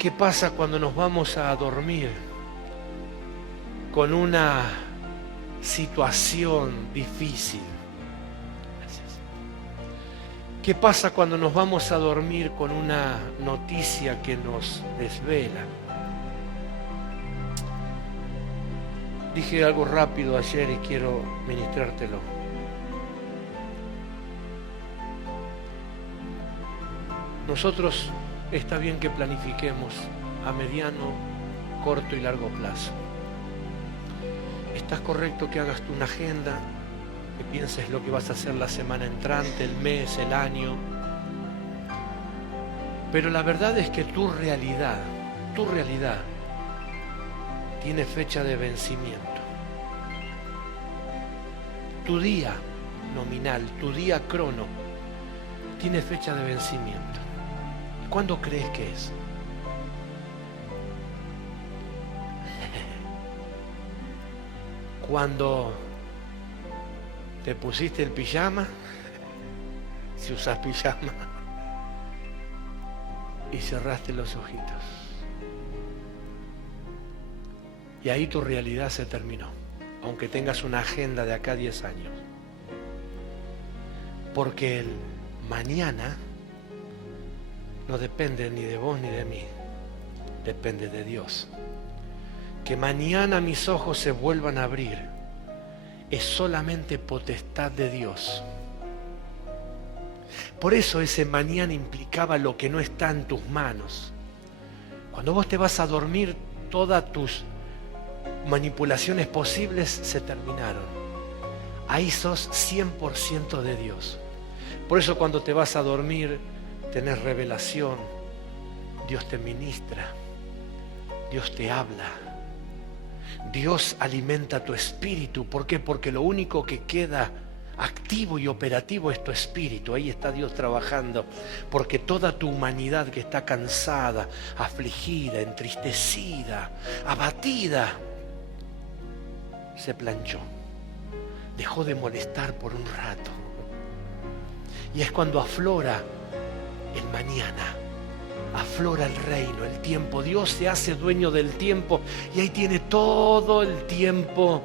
¿Qué pasa cuando nos vamos a dormir con una situación difícil? Gracias. ¿Qué pasa cuando nos vamos a dormir con una noticia que nos desvela? Dije algo rápido ayer y quiero ministrártelo. Nosotros está bien que planifiquemos a mediano, corto y largo plazo. Está correcto que hagas una agenda, que pienses lo que vas a hacer la semana entrante, el mes, el año. Pero la verdad es que tu realidad tiene fecha de vencimiento. Tu día nominal, tu día crono, tiene fecha de vencimiento. ¿Cuándo crees que es? Cuando te pusiste el pijama, si usas pijama, y cerraste los ojitos. Y ahí tu realidad se terminó, aunque tengas una agenda de acá a 10 años. Porque el mañana no depende ni de vos ni de mí, depende de Dios. Que mañana mis ojos se vuelvan a abrir es solamente potestad de Dios. Por eso ese mañana implicaba lo que no está en tus manos. Cuando vos te vas a dormir, todas tus manipulaciones posibles se terminaron. Ahí sos 100% de Dios. Por eso cuando te vas a dormir, tenés revelación, Dios te ministra, Dios te habla, Dios alimenta tu espíritu. ¿Por qué? Porque lo único que queda activo y operativo es tu espíritu. Ahí está Dios trabajando, porque toda tu humanidad que está cansada, afligida, entristecida, abatida, se planchó, dejó de molestar por un rato. Y es cuando aflora el mañana, aflora el reino, el tiempo. Dios se hace dueño del tiempo y ahí tiene todo el tiempo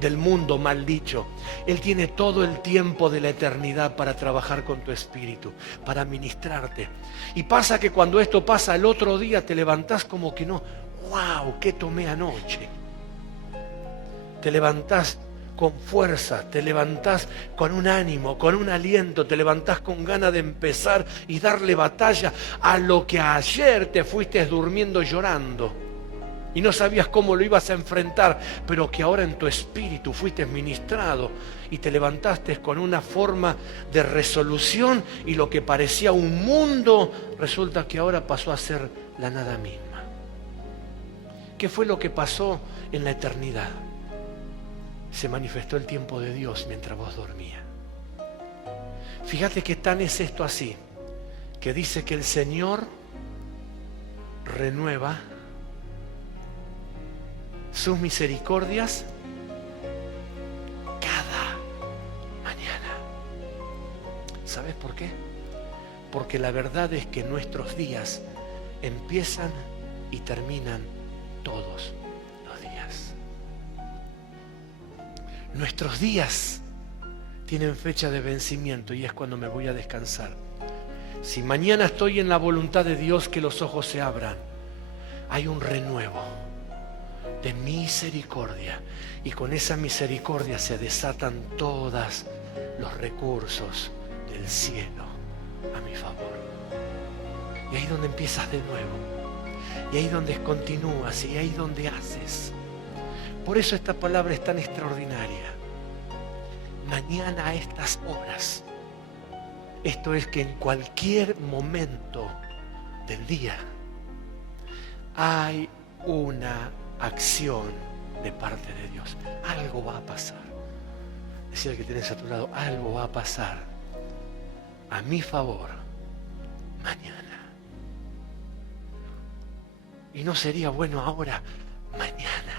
del mundo, mal dicho. Él tiene todo el tiempo de la eternidad para trabajar con tu espíritu, para ministrarte. Y pasa que cuando esto pasa, el otro día te levantás como que no, wow, ¿qué tomé anoche? Te levantás con fuerza, te levantás con un ánimo, con un aliento, te levantás con ganas de empezar y darle batalla a lo que ayer te fuiste durmiendo llorando y no sabías cómo lo ibas a enfrentar, pero que ahora en tu espíritu fuiste ministrado y te levantaste con una forma de resolución, y lo que parecía un mundo resulta que ahora pasó a ser la nada misma. ¿Qué fue lo que pasó en la eternidad? Se manifestó el tiempo de Dios mientras vos dormías. Fíjate que tan es esto así, que dice que el Señor renueva sus misericordias cada mañana. ¿Sabes por qué? Porque la verdad es que nuestros días empiezan y terminan todos los días. Nuestros días tienen fecha de vencimiento y es cuando me voy a descansar. Si mañana estoy en la voluntad de Dios, que los ojos se abran, hay un renuevo de misericordia, y con esa misericordia se desatan todos los recursos del cielo a mi favor. Y ahí es donde empiezas de nuevo, y ahí es donde continúas, y ahí es donde haces. Por eso esta palabra es tan extraordinaria. Mañana a estas horas. Esto es que en cualquier momento del día hay una acción de parte de Dios. Algo va a pasar. Decir al que tienes a tu lado, algo va a pasar a mi favor mañana. Y no sería bueno ahora, mañana.